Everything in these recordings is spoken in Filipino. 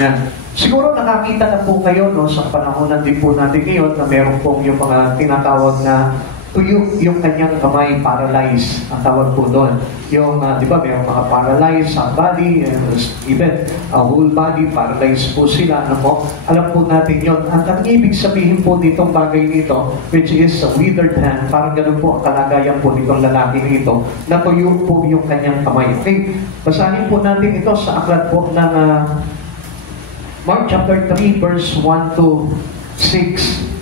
Yan. Siguro nakakita na po kayo no, sa panahon din po natin ngayon na meron pong yung mga tinatawag na tuyo yung kanyang kamay, paralyzed, ang tawag po doon. Yung, di ba, mayroong mga paralyzed sa body, even whole body, paralyzed po sila. Ano po? Alam po natin yun. At ang ibig sabihin po nitong bagay nito, which is a withered hand, parang ganun po ang kalagayan po nitong lalaki nito, na tuyo po yung kanyang kamay. Okay, basahin po natin ito sa aklat po ng Mark chapter 3, verse 1 to 6.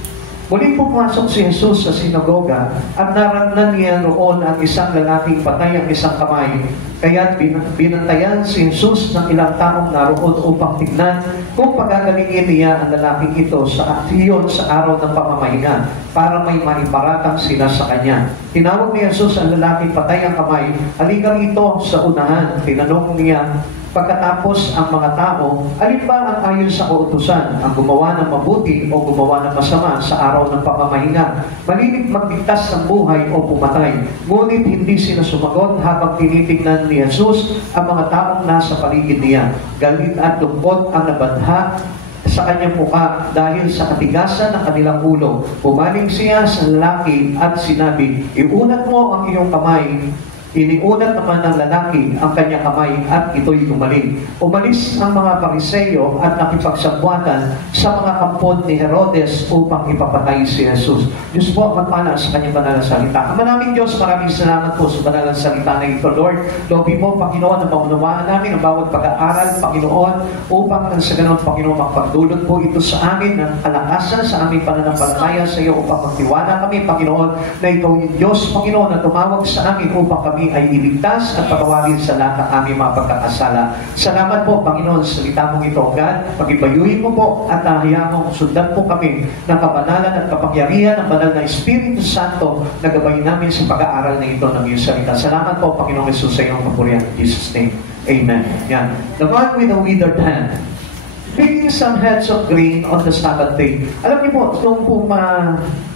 Muling pumasok si Jesus sa sinagoga at naratnan niya roon ang isang lalaking patay ang isang kamay. Kaya binantayan si Jesus ng ilang taong naroon upang tignan kung pagagalingin niya ang lalaking ito sa araw ng pamamahinga para may maiparatang sila sa kanya. Tinawag ni Jesus ang lalaking patay ang kamay, halika rito sa unahan. Tinanong niya pagkatapos ang mga tao, alin ba ang ayon sa kautusan, ang gumawa ng mabuti o gumawa ng masama sa araw ng pamamahinga, malinig magligtas ng buhay o pumatay. Ngunit hindi sila sumagot habang tinitignan ni Jesus ang mga taong nasa paligid niya. Galit at lungkot ang nabadha sa kanyang mukha dahil sa katigasan ng kanilang ulo. Pumaling siya sa lalaki at sinabi, iunat mo ang iyong kamay. Iniunat naman ng lalaki ang kanyang kamay at ito'y gumaling. Umalis ang mga Pariseyo at nakipagsabwatan sa mga kampon ni Herodes upang ipapatay si Jesus. Diyos po, magpala sa kanyang banal na salita. Maraming Diyos, maraming salamat po sa banal na salita na ito, Lord. Lobby mo, Panginoon, ang maunawaan namin ang bawat pag-aaral, Panginoon, upang sa ganun, Panginoon, magpagdulot po ito sa amin ng kalakasan sa aming pananampalataya sa iyo upang magtiwala kami, Panginoon, na ikaw yung Diyos, Panginoon, na tumawag sa amin upang kami ay iligtas at patawarin sa lahat ng aming mga pagkakasala. Salamat po, Panginoon, sa salita mong ito, God. Pag-ibayuhin mo po at hayaan mong sundan po kami ng kabanalan at kapangyarihan ng banal na Espiritu Santo na gabayin namin sa pag-aaral na ito ng iyong salita. Salamat po, Panginoon Jesus, sa iyong papurihan. In Jesus' name, Amen. Yan. The man with a withered hand, picking some heads of grain on the Sabbath day. Alam niyo po, nung po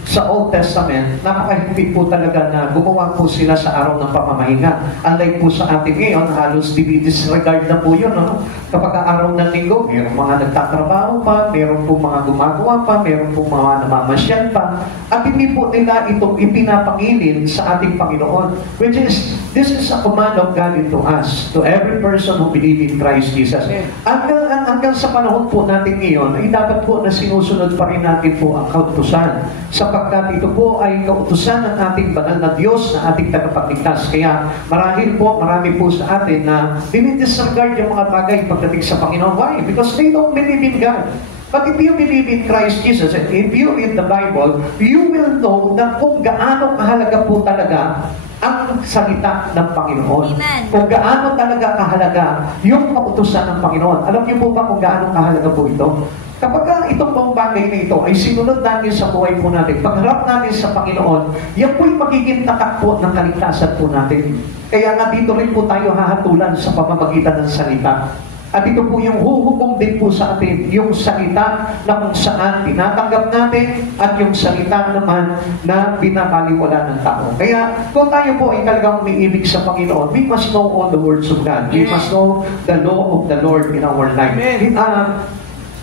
sa Old Testament, napakahigpit po talaga na gumawa po sila sa araw ng pamamahinga. Unlike po sa ating ngayon, halos disregard na po yun. No? Kapag araw ng linggo, mayroong mga nagtatrabaho pa, mayroong po mga gumagawa pa, mayroong po mga namamasyal pa, at hindi po nila itong ipinapangilin sa ating Panginoon. Which is, this is a command of God to us, to every person who believes in Christ Jesus. Hanggang sa panahon po natin ngayon, ay dapat po na sinusunod pa rin natin po ang kautusan. Sapagkat ito po ay kautusan ng ating banal na Diyos na ating tagapagligtas. Kaya marahil po, marami po sa atin na dinidisregard yung mga bagay pagdating sa Panginoon. Why? Because they don't believe in God. But if you believe in Christ Jesus, and if you read the Bible, you will know na kung gaano kahalaga po talaga ang salita ng Panginoon. Amen. Kung gaano talaga kahalaga yung kautusan ng Panginoon. Alam niyo po ba kung gaano kahalaga po ito? Kapag itong mga bagay na ito ay sinunod natin sa buhay po natin, pagharap natin sa Panginoon, yan po'y magiging tatak po ng kaligtasan po natin. Kaya nga dito rin po tayo hahatulan sa pamamagitan ng salita. At ito po yung huhukom din po sa atin, yung salita na kung saan tinatanggap natin at yung salita naman na binabaliwala ng tao. Kaya kung tayo po ay talagang umiibig sa Panginoon, we must know all the words of God. We must know the law of the Lord in our life.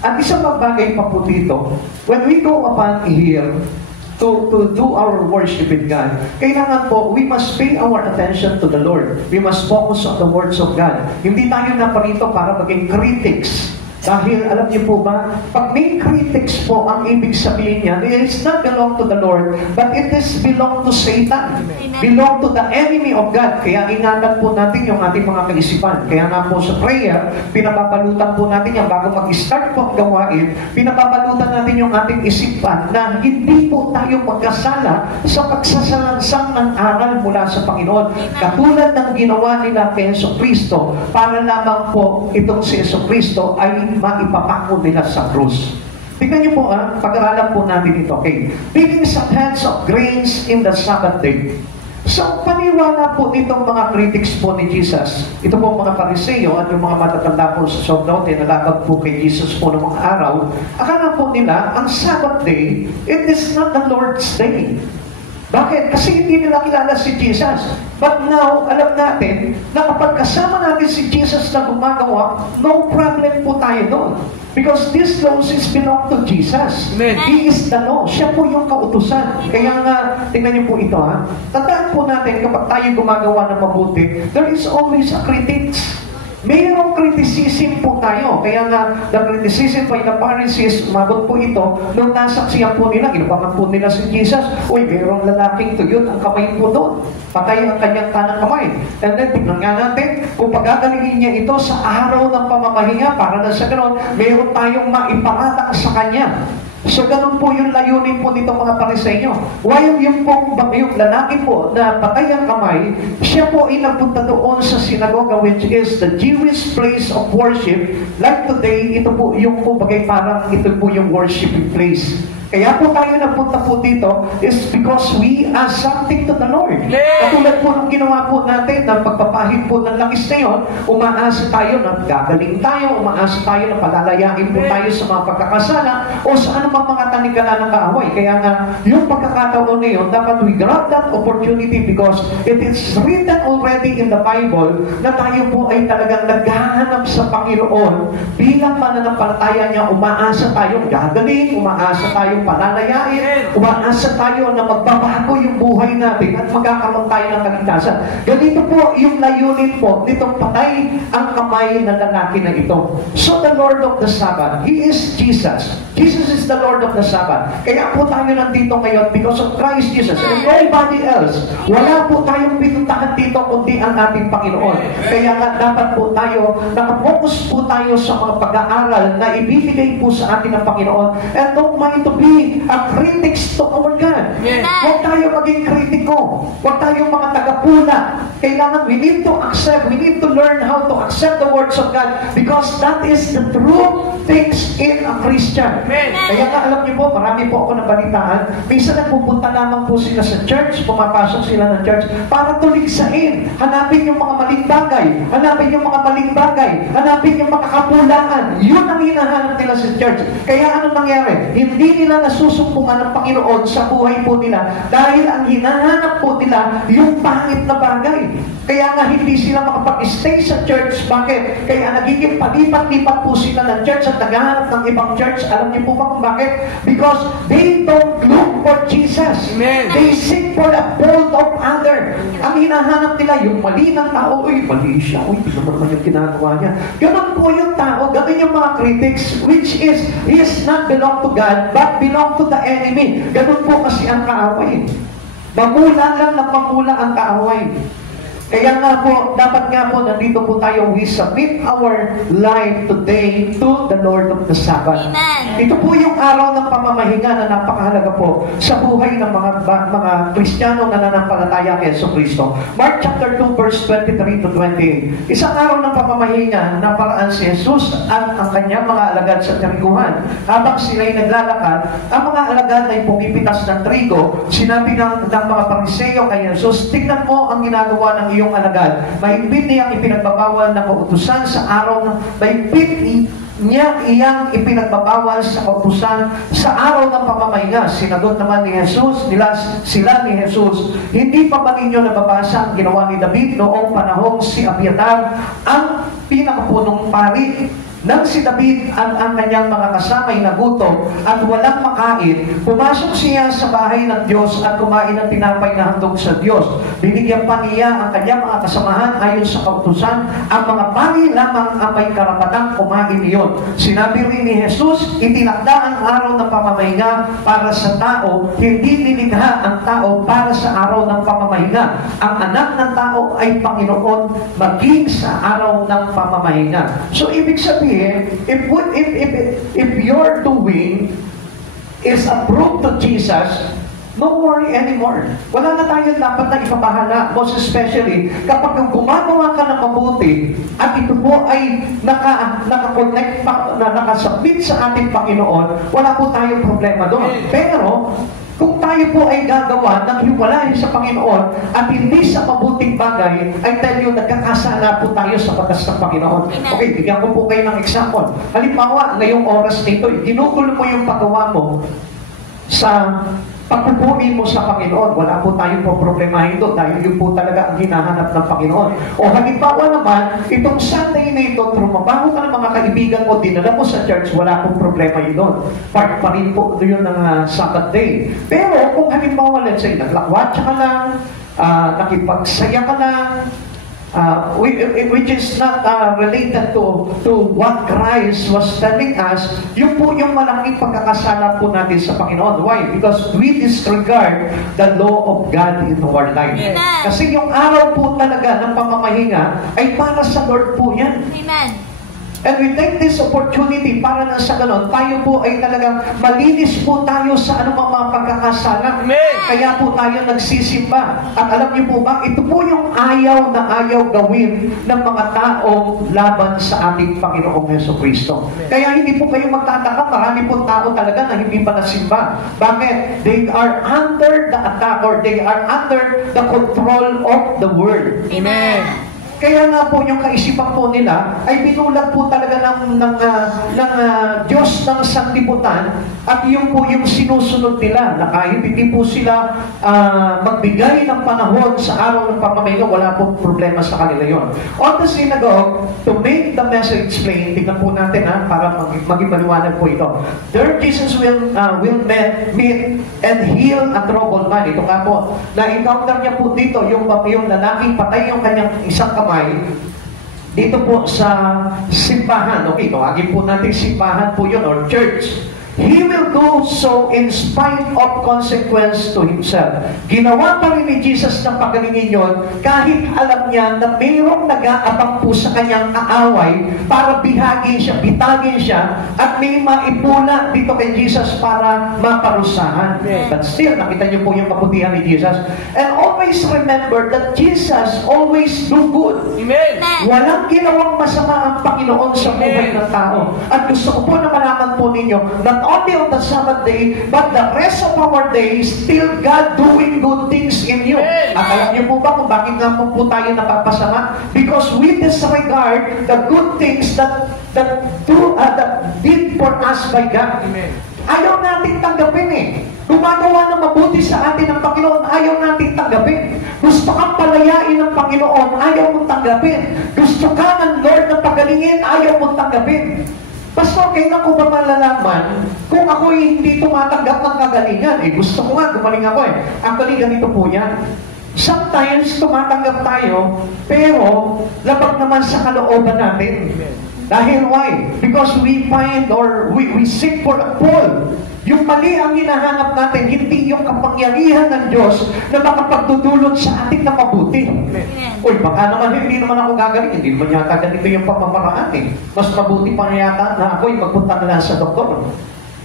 At isang bagay pa po dito, when we go upon here to do our worship with God, kailangan po, we must pay our attention to the Lord. We must focus on the words of God. Hindi tayo na parito para maging critics. Dahil, alam niyo po ba, pag may critics po, ang ibig sabihin niya, it is not belong to the Lord, but it is belong to Satan. Belong to the enemy of God. Kaya ingatan po natin yung ating mga kaisipan. Kaya nga po sa prayer, pinapapalutan po natin yan bago mag-start po ang gawain, pinapapalutan natin yung ating isipan na hindi po tayo magkasala sa pagsasalansang ng aral mula sa Panginoon. Katulad ng ginawa nila kay Jesucristo, para lamang po itong si Jesucristo ay maipapako nila sa krus. Tingnan niyo po, pag-aralan po natin ito. Okay. Picking some heads of grains in the Sabbath day. So, paniwala po nitong mga critics po ni Jesus. Ito po mga Pariseyo at yung mga matatanda po sa Sacerdote na lakad po kay Jesus po ng mga araw. Akala po nila, ang Sabbath day, it is not the Lord's day. Bakit? Kasi hindi nila kilala si Jesus. But now, alam natin na kapag kasama natin si Jesus na gumagawa, no problem po tayo doon. Because this laws is belong to Jesus. Amen. He is the law. Siya po yung kautusan. Kaya nga, tingnan niyo po ito ha. Tandaan po natin kapag tayo gumagawa ng mabuti, there is always a critics. Mayroong criticism po tayo. Kaya nga, the criticism by the Pharisees, umabot po ito, nung nasaksiyan po nila, ginupaman po nila si Jesus, uy, mayroong lalaking tuyot ang kamay po doon. Patay ang kanyang kanang kamay. And then, tignan nga natin, kung pagagalingin niya ito sa araw ng pamamahinga, para na sa ganoon, mayroon tayong maiparatang sa kanya. So, ganun po yung layunin po nitong mga Pariseyo. While yung lalaki po na patay ang kamay, siya po ay napunta doon sa sinagoga, which is the Jewish place of worship. Like today, ito po yung kumbaga parang ito po yung worshiping place. Kaya po tayo napunta po dito is because we are something to the Lord. Katulad po ng ginawa po natin na pagpapahid po ng langis na yun, umaasa tayo na gagaling tayo, umaasa tayo na palalayain po tayo sa mga pagkakasala o sa anumang mga tanikala ng kaaway. Kaya nga, yung pagkakataon na yun, dapat we grab that opportunity because it is written already in the Bible na tayo po ay talagang naghahanap sa Panginoon bilang mananampalataya niya, umaasa tayo gagaling, umaasa tayo palalayain, umaasa tayo na magbabago yung buhay natin at magkakaroon tayo ng kaligtasan. Ganito po yung layunin po nitong patay ang kamay ng lalaki na ito. So the Lord of the Sabbath, He is Jesus. Jesus is the Lord of the Sabbath. Kaya po tayo nandito ngayon because of Christ Jesus and nobody else. Wala po tayong pinuntahan dito kundi ang ating Panginoon. Kaya nga dapat po tayo, nakapokus po tayo sa mga pag-aaral na ibibigay po sa atin ng Panginoon and don't mind to be a critics to our God. Huwag tayo maging kritiko. Huwag tayong mga tagapuna. Kailangan we need to accept, we need to learn how to accept the words of God because that is the true things in a Christian. Kaya nga alam niyo po, marami po ako nabalitaan. Minsan nagpupunta lamang po sila sa church, pumapasok sila ng church para tuligsain. Hanapin yung mga maling bagay. Hanapin yung mga maling bagay. Hanapin yung mga kapulangan. Yun ang hinahanap nila sa church. Kaya ano nangyari? Hindi nila nasusumpungan ng Panginoon sa buhay po nila dahil ang hinahanap po nila yung pangit na bagay. Kaya nga hindi sila makapag-stay sa church. Bakit? Kaya nagiging palipat-lipat po sila ng church at naghahanap ng ibang church. Alam niyo po ba kung bakit? Because they don't look for Jesus. Amen. They seek for the fault of other. Ang hinahanap nila yung mali ng tao. Uy, mali siya. Uy, hindi naman yung ginagawa niya. Ganun po yung tao. Ganun yung mga critics which is not belong to God but belong to the enemy. Ganun po kasi ang kaaway. Magulang lang na magulang ang kaaway. Kaya nga po, dapat nga po, nandito po tayo, we submit our life today to the Lord of the Sabbath. Amen. Ito po yung araw ng pamamahinga na napakahalaga po sa buhay ng mga Kristiyano na nanampalataya kay Jesucristo. Mark chapter 2 verse 23 to 28. Isang araw ng pamamahinga na paraan si Jesus at ang kanyang mga alagad sa triguhan. Habang sila'y naglalakad, ang mga alagad ay pumipitas ng trigo. Sinabi ng mga Pariseo kay Jesus, tignan mo ang ginagawa ng iyong alagad. Mahigpit niyang ipinagbabawal ng kautusan sa araw ng mahigpit niya iyang ipinagbabawal sa kautusan sa araw ng pamamahinga. Sinagot naman ni Jesus, sila ni Jesus, hindi pa ba ninyo nababasa ang ginawa ni David noong panahong si Abiatar ang pinakapunong pari? Nang si David at ang kanyang mga kasamay nagutom at walang makain, pumasok siya sa bahay ng Diyos at kumain ng tinapay na handog sa Diyos. Binigyan pa niya ang kanyang mga kasamahan ayon sa kautusan. Ang mga pari lamang ang may karapatang kumain iyon. Sinabi rin ni Jesus, itinakda ang araw ng pamamahinga para sa tao, hindi nilikha ang tao para sa araw ng pamamahinga. Ang anak ng tao ay Panginoon maging sa araw ng pamamahinga. So, ibig sabihin, if your doing is approved to Jesus, no worry anymore. Wala na tayo dapat na ipapahala. Most especially, kapag gumagawa ka ng mabuti at ito po ay naka-connect pa, nakasubmit sa ating Panginoon, wala po tayong problema doon. Pero, kung tayo po ay gagawa ng hiwalay sa Panginoon at hindi sa mabuting bagay, I tell you, nagkakasala po tayo sa batas ng Panginoon. Okay, bigyan ko po kayo ng example. Halimbawa, ngayong oras nito, ginugulo mo yung paggawa mo sa pagpupuri mo sa Panginoon. Wala po tayong problemahin doon dahil yun po talaga ang hinahanap ng Panginoon. O halimbawa naman, itong Sunday na ito, trumabaho ka ng mga kaibigan mo, dinala mo sa church, wala pong problema yun doon. Part pa rin po yun ng Sabbath day. Pero kung halimbawa, let's say, naglakwatsa ka lang, nakipagsaya ka lang, which is not related to what Christ was telling us, yun po yung malaking pagkakasala po natin sa Panginoon. Why? Because we disregard the law of God in our life. Amen. Kasi yung araw po talaga ng pamamahinga ay para sa Lord po yan. Amen. And we take this opportunity para na sa ganon, tayo po ay talagang malinis po tayo sa anumang mga pagkakasala. Amen. Kaya po tayo nagsisimba. At alam niyo po ba, ito po yung ayaw na ayaw gawin ng mga taong laban sa ating Panginoong Jesucristo. Kaya hindi po kayo magtataka, marami pong tao talaga na hindi pa nasimba. Bakit? They are under the attack or they are under the control of the world. Amen. Kaya nga po yung kaisipan po nila ay binulag po talaga ng Diyos ng sanlibutan at yung po yung sinusunod nila na kahit hindi po sila magbigay ng panahon sa araw ng pamamahinga, wala pong problema sa kanila yon. On the synagogue, to make the message plain, tingnan po natin para maging maliwanag po ito. There Jesus will meet and heal a troubled man. Ito nga po, na-encounter niya po dito yung lalaking patay yung kanyang isang kamay dito po sa simbahan. Okay, tawagin po natin simbahan po yun or church. He will do so in spite of consequence to himself. Ginawa pa rin ni Jesus ng pagalingin yun kahit alam niya na mayroong nag-aabang po sa kanyang kaaway para bihagin siya, bitagin siya, at may maipuna dito kay Jesus para maparusahan. But still, nakita niyo po yung kabutihan ni Jesus. And always remember that Jesus always do good. Amen. Walang ginawang masama ang Panginoon sa buhay ng tao. At gusto ko po na malaman po ninyo, not only on the Sabbath day, but the rest of our days, still God doing good things in you. Amen. At alam niyo po ba kung bakit nga po tayo napapasama? Because we disregard the good things that did for us by God. Amen. Ayaw natin tanggapin Gumagawa ng mabuti sa atin ng Panginoon, ayaw natin tanggapin. Gusto kang palayain ng Panginoon, ayaw mong tanggapin. Gusto ka ng Lord na pagalingin, ayaw mong tanggapin. Pastor, kailan ko ba malalaman kung ako hindi tumatanggap ng kagalingan? Gusto ko nga, gumaling ako Actually, ganito po yan. Sometimes, tumatanggap tayo, pero labag naman sa kalooban natin. Dahil why? Because we find or we seek for a pull. Yung mali ang hinahanap natin, hindi yung kapangyarihan ng Diyos na makapagdudulot sa atin na mabuti. Uy, baka naman hindi naman ako gagaling. Hindi naman yata ganito yung pamamaraan Mas mabuti pa yata na ako'y magpunta na lang sa doktor.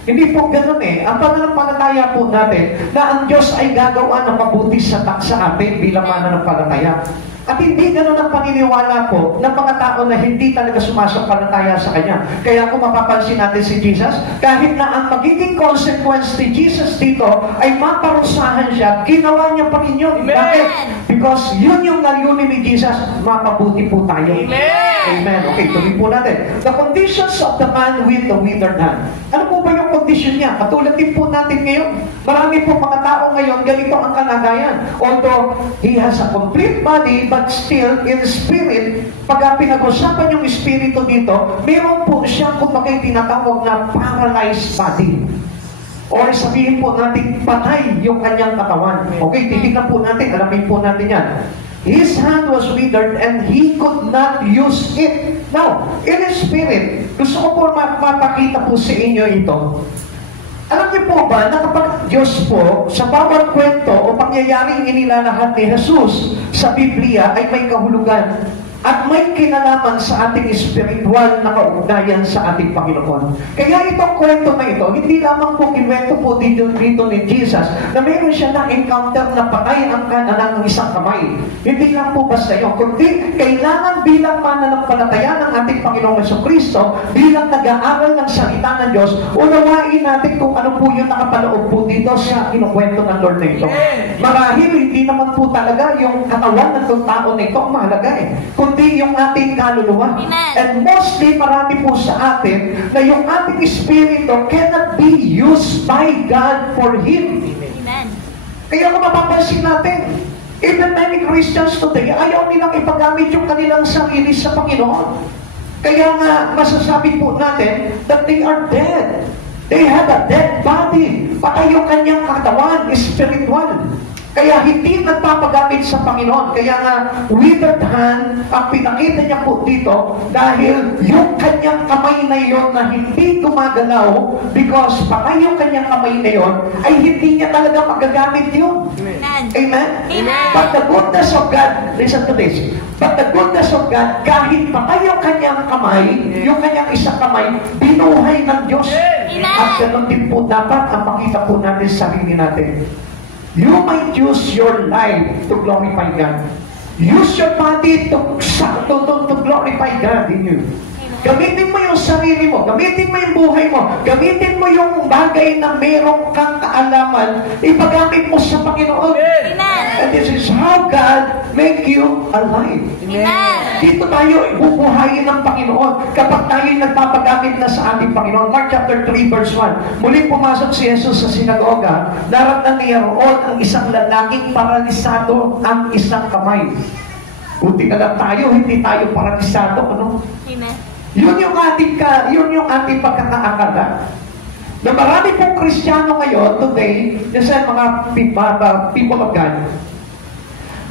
Hindi po ganun Ang pananampalataya po natin na ang Diyos ay gagawa ng mabuti sa atin bilang mananampalataya. At hindi ganun ang paniniwala po ng mga tao na hindi talaga sumasampalataya sa Kanya. Kaya kung mapapansin natin si Jesus, kahit na ang magiging consequence ni Jesus dito ay maparusahan siya, ginawa niya pa rin yun. Bakit? Because yun yung layunin ni Jesus, mapabuti po tayo. Amen! Amen. Okay, tuloy po natin. The conditions of the man with the withered hand. Ano po ba yung condition niya? Katulad din po natin ngayon. Marami po mga tao ngayon, ganito ang kalagayan. Although he has a complete body, but still in spirit, pag pinag-usapan yung espiritu dito, meron po siyang kumbaga tinatawag na paralyzed body. Or sabihin po natin, patay yung kanyang katawan. Okay, titignan po natin, alamin po natin yan. His hand was withered and he could not use it. Now, in his spirit, gusto ko po mapakita po sa inyo ito. Alam niyo po ba na kapag Diyos po, sa bawat kwento o pangyayaring inilalahad ni Jesus sa Biblia ay may kahulugan at may kinalaman sa ating espiritual na kaugnayan sa ating Panginoon. Kaya itong kwento na ito, hindi lamang po kinwento po dito ni Jesus na mayroon siya na-encounter na patay ang kanan ng isang kamay. Hindi lang po basta yun, kundi kailangan bilang mananampalataya ng ating Panginoong Jesucristo, bilang nag-aaral ng salita ng Diyos, unawain natin kung ano po yung nakapaloob po dito sa kinukwento ng Lord na ito. Marahil, hindi naman po talaga yung katawan ng tao na ito ang mahalaga kundi yung ating kaluluwa. Amen. And mostly, marami po sa atin na yung ating espiritu cannot be used by God for Him. Amen. Kaya kung mapapansin natin, even many Christians today, ayaw nilang ipagamit yung kanilang sarili sa Panginoon. Kaya nga, masasabi po natin that they are dead. They have a dead body. Patay yung kanyang katawan, spiritual. Kaya hindi nagpapagamit sa Panginoon. Kaya nga, withered hand, ang pinakita niya po dito, dahil yung kanyang kamay na yon na hindi gumagalaw, because patay yung kanyang kamay na yon, ay hindi niya talaga magagamit yun. Amen. Amen? Amen. But the goodness of God, listen to this, but the goodness of God, kahit patay yung kanyang kamay, yung kanyang isang kamay, binuhay ng Diyos. Amen. At ganun din po dapat ang makita po natin sa sarili natin. You might use your life to glorify God. Use your body to glorify God in you. Gamitin mo yung sarili mo, gamitin mo yung buhay mo, gamitin mo yung bagay na meron kang kaalaman, ipagamit mo sa Panginoon. Amen. And this is how God make you alive. Amen. Dito tayo bubuhayin ng Panginoon kapag tayo nagpapagamit na sa ating Panginoon. Mark chapter 3 verse 1. Muling pumasok si Jesus sa sinagoga, naramdaman niya roon ang isang lalaking paralisado ang isang kamay. Buti na lang tayo, hindi tayo paralisado. Ano? Amen. Yun yung ating pagkakaakala. Na marami pong Kristiyano ngayon, today, sa mga people of God,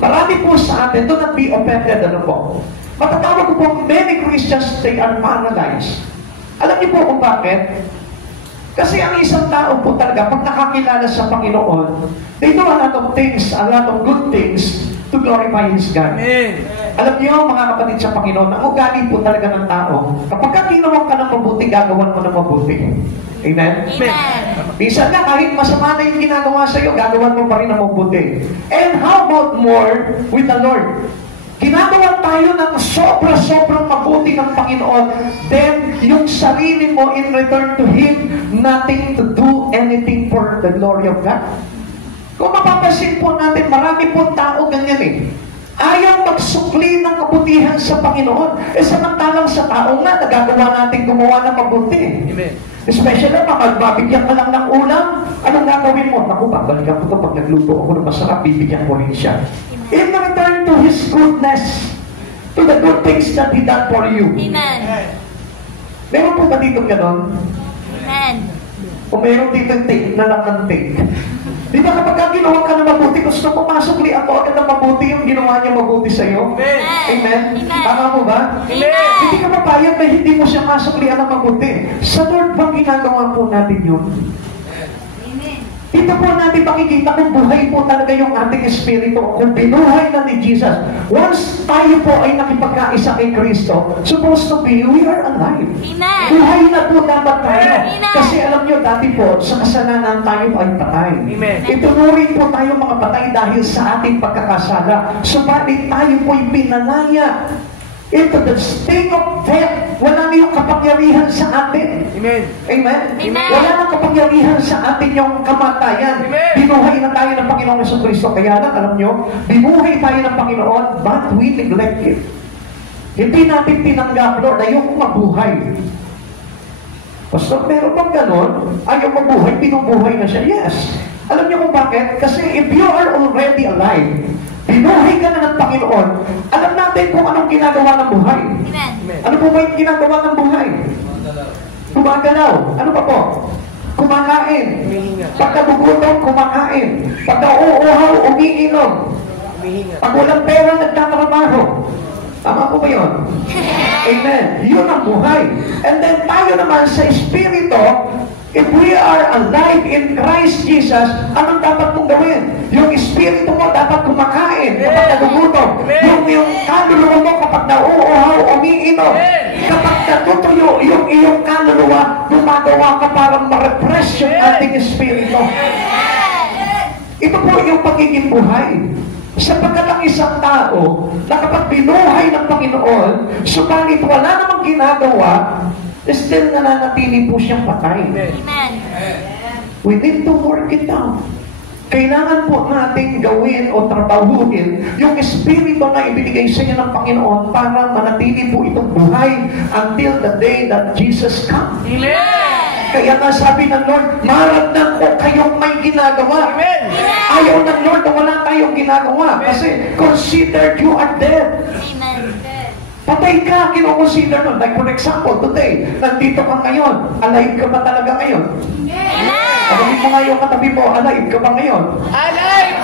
marami po sa atin, do not be offended, ano po. Matatawag ko po, many Christians, they are paralyzed. Alam niyo po kung bakit? Kasi ang isang tao po talaga, pag nakakilala sa Panginoon, they do a lot of things, a lot of good things to glorify His God. Amen. Alam niyo, mga kapatid sa Panginoon, ang ugali po talaga ng tao, kapag ginawa ka ng mabuti, gagawan mo ng mabuti. Amen? Amen. Minsan nga, kahit masama na yung ginagawa sa iyo, gagawan mo pa rin ng mabuti. And how about more with the Lord? Ginagawa tayo ng sobra-sobrang mabuti ng Panginoon, then yung sarili mo in return to Him, nothing to do anything for the glory of God. Kung mapapansin po natin, marami pong tao ganyan eh. Ayaw magsukli ng kabutihan sa Panginoon. Samantalang sa tao nga, nagagawa natin gumawa ng mabuti. Amen. Especially pag mabigyan ka lang ng ulam, anong gagawin mo? Naku, babalikan ko ito pag nagluto ako ng masarap, bibigyan ko rin siya. In return to His goodness, to the good things that He done for you. Amen. Meron po ba dito ganon? Amen. O meron dito take na lang ng take? Di ba kapag ginawa ka na mabuti, gusto mo pasukli ako agad na mabuti yung ginawa niya mabuti sa iyo? Amen. Amen? Amen. Tama mo ba? Amen. Hindi ka mapayag na hindi mo siya masuklian ng mabuti. Sa Lord bang ginagawa po natin yun? Dito po natin makikita kung buhay po talaga yung ating espiritu, kung binuhay na ni Jesus. Once tayo po ay nakipagkaisa kay Kristo, supposed to be, we are alive. Amen. Buhay na po dapat tayo. Amen. Kasi alam nyo, dati po, sa kasalanan tayo ay patay. Amen. Itunurin po tayo mga patay dahil sa ating pagkakasala. Subalit tayo po'y pinalaya into the state of death. Wala na yung kapangyarihan sa atin. Amen. Amen? Amen. Wala nang kapangyarihan sa atin yung kamatayan. Amen. Binuhay na tayo ng Panginoong Jesucristo. Kaya lang, alam nyo, binuhay tayo ng Panginoon, but we neglect it. Hindi natin tinanggap, Lord, ayaw kong mabuhay. Pastor, meron bang ganon? Ayaw mabuhay, pinubuhay na siya. Yes. Alam niyo kung bakit? Kasi if you are already alive, binuhay ka na ng Panginoon, alam natin kung anong ginagawa ng buhay. Amen. Ano po ba yung ginagawa ng buhay? Gumagalaw. Ano pa po? Kumakain. Humihinga. Pagkagugutom, kumakain. Pagka-uuhaw, umiinom. Humihinga. Pag walang pera, nagtatrabaho. Tama po ba yun? Amen. Yun ang buhay. And then tayo naman sa Espiritu, if we are alive in Christ Jesus, anong dapat mong gawin? Yung Espiritu mo dapat kumakain kapag nagugutom. Yung kaluluwa mo kapag nauuhaw, umiinom. Kapag natutuyo yung iyong kaluluwa, gumagawa ka para ma-refresh yung ating Espiritu. Ito po yung pagiging buhay. Sapagkat ang isang tao na kapag binuhay ng Panginoon, subalit wala namang ginagawa, still nananatili po siyang patay. Amen. We need to work it out. Kailangan po natin gawin o trabahuin yung espiritu na ibinigay sa inyo ng Panginoon para manatili po itong buhay until the day that Jesus comes. Amen. Kaya nga sabi ng Lord, maramdaman ko kayong may ginagawa. Amen. Ayaw ng Lord na wala tayong ginagawa. Kasi consider you are dead. Amen. Patay ka, kinoconsider nun. Like for example, today, nandito ka ngayon. Alive ka ba talaga ngayon? Kapatid mo nga yung katabi mo, alive ka ba ngayon? Alive!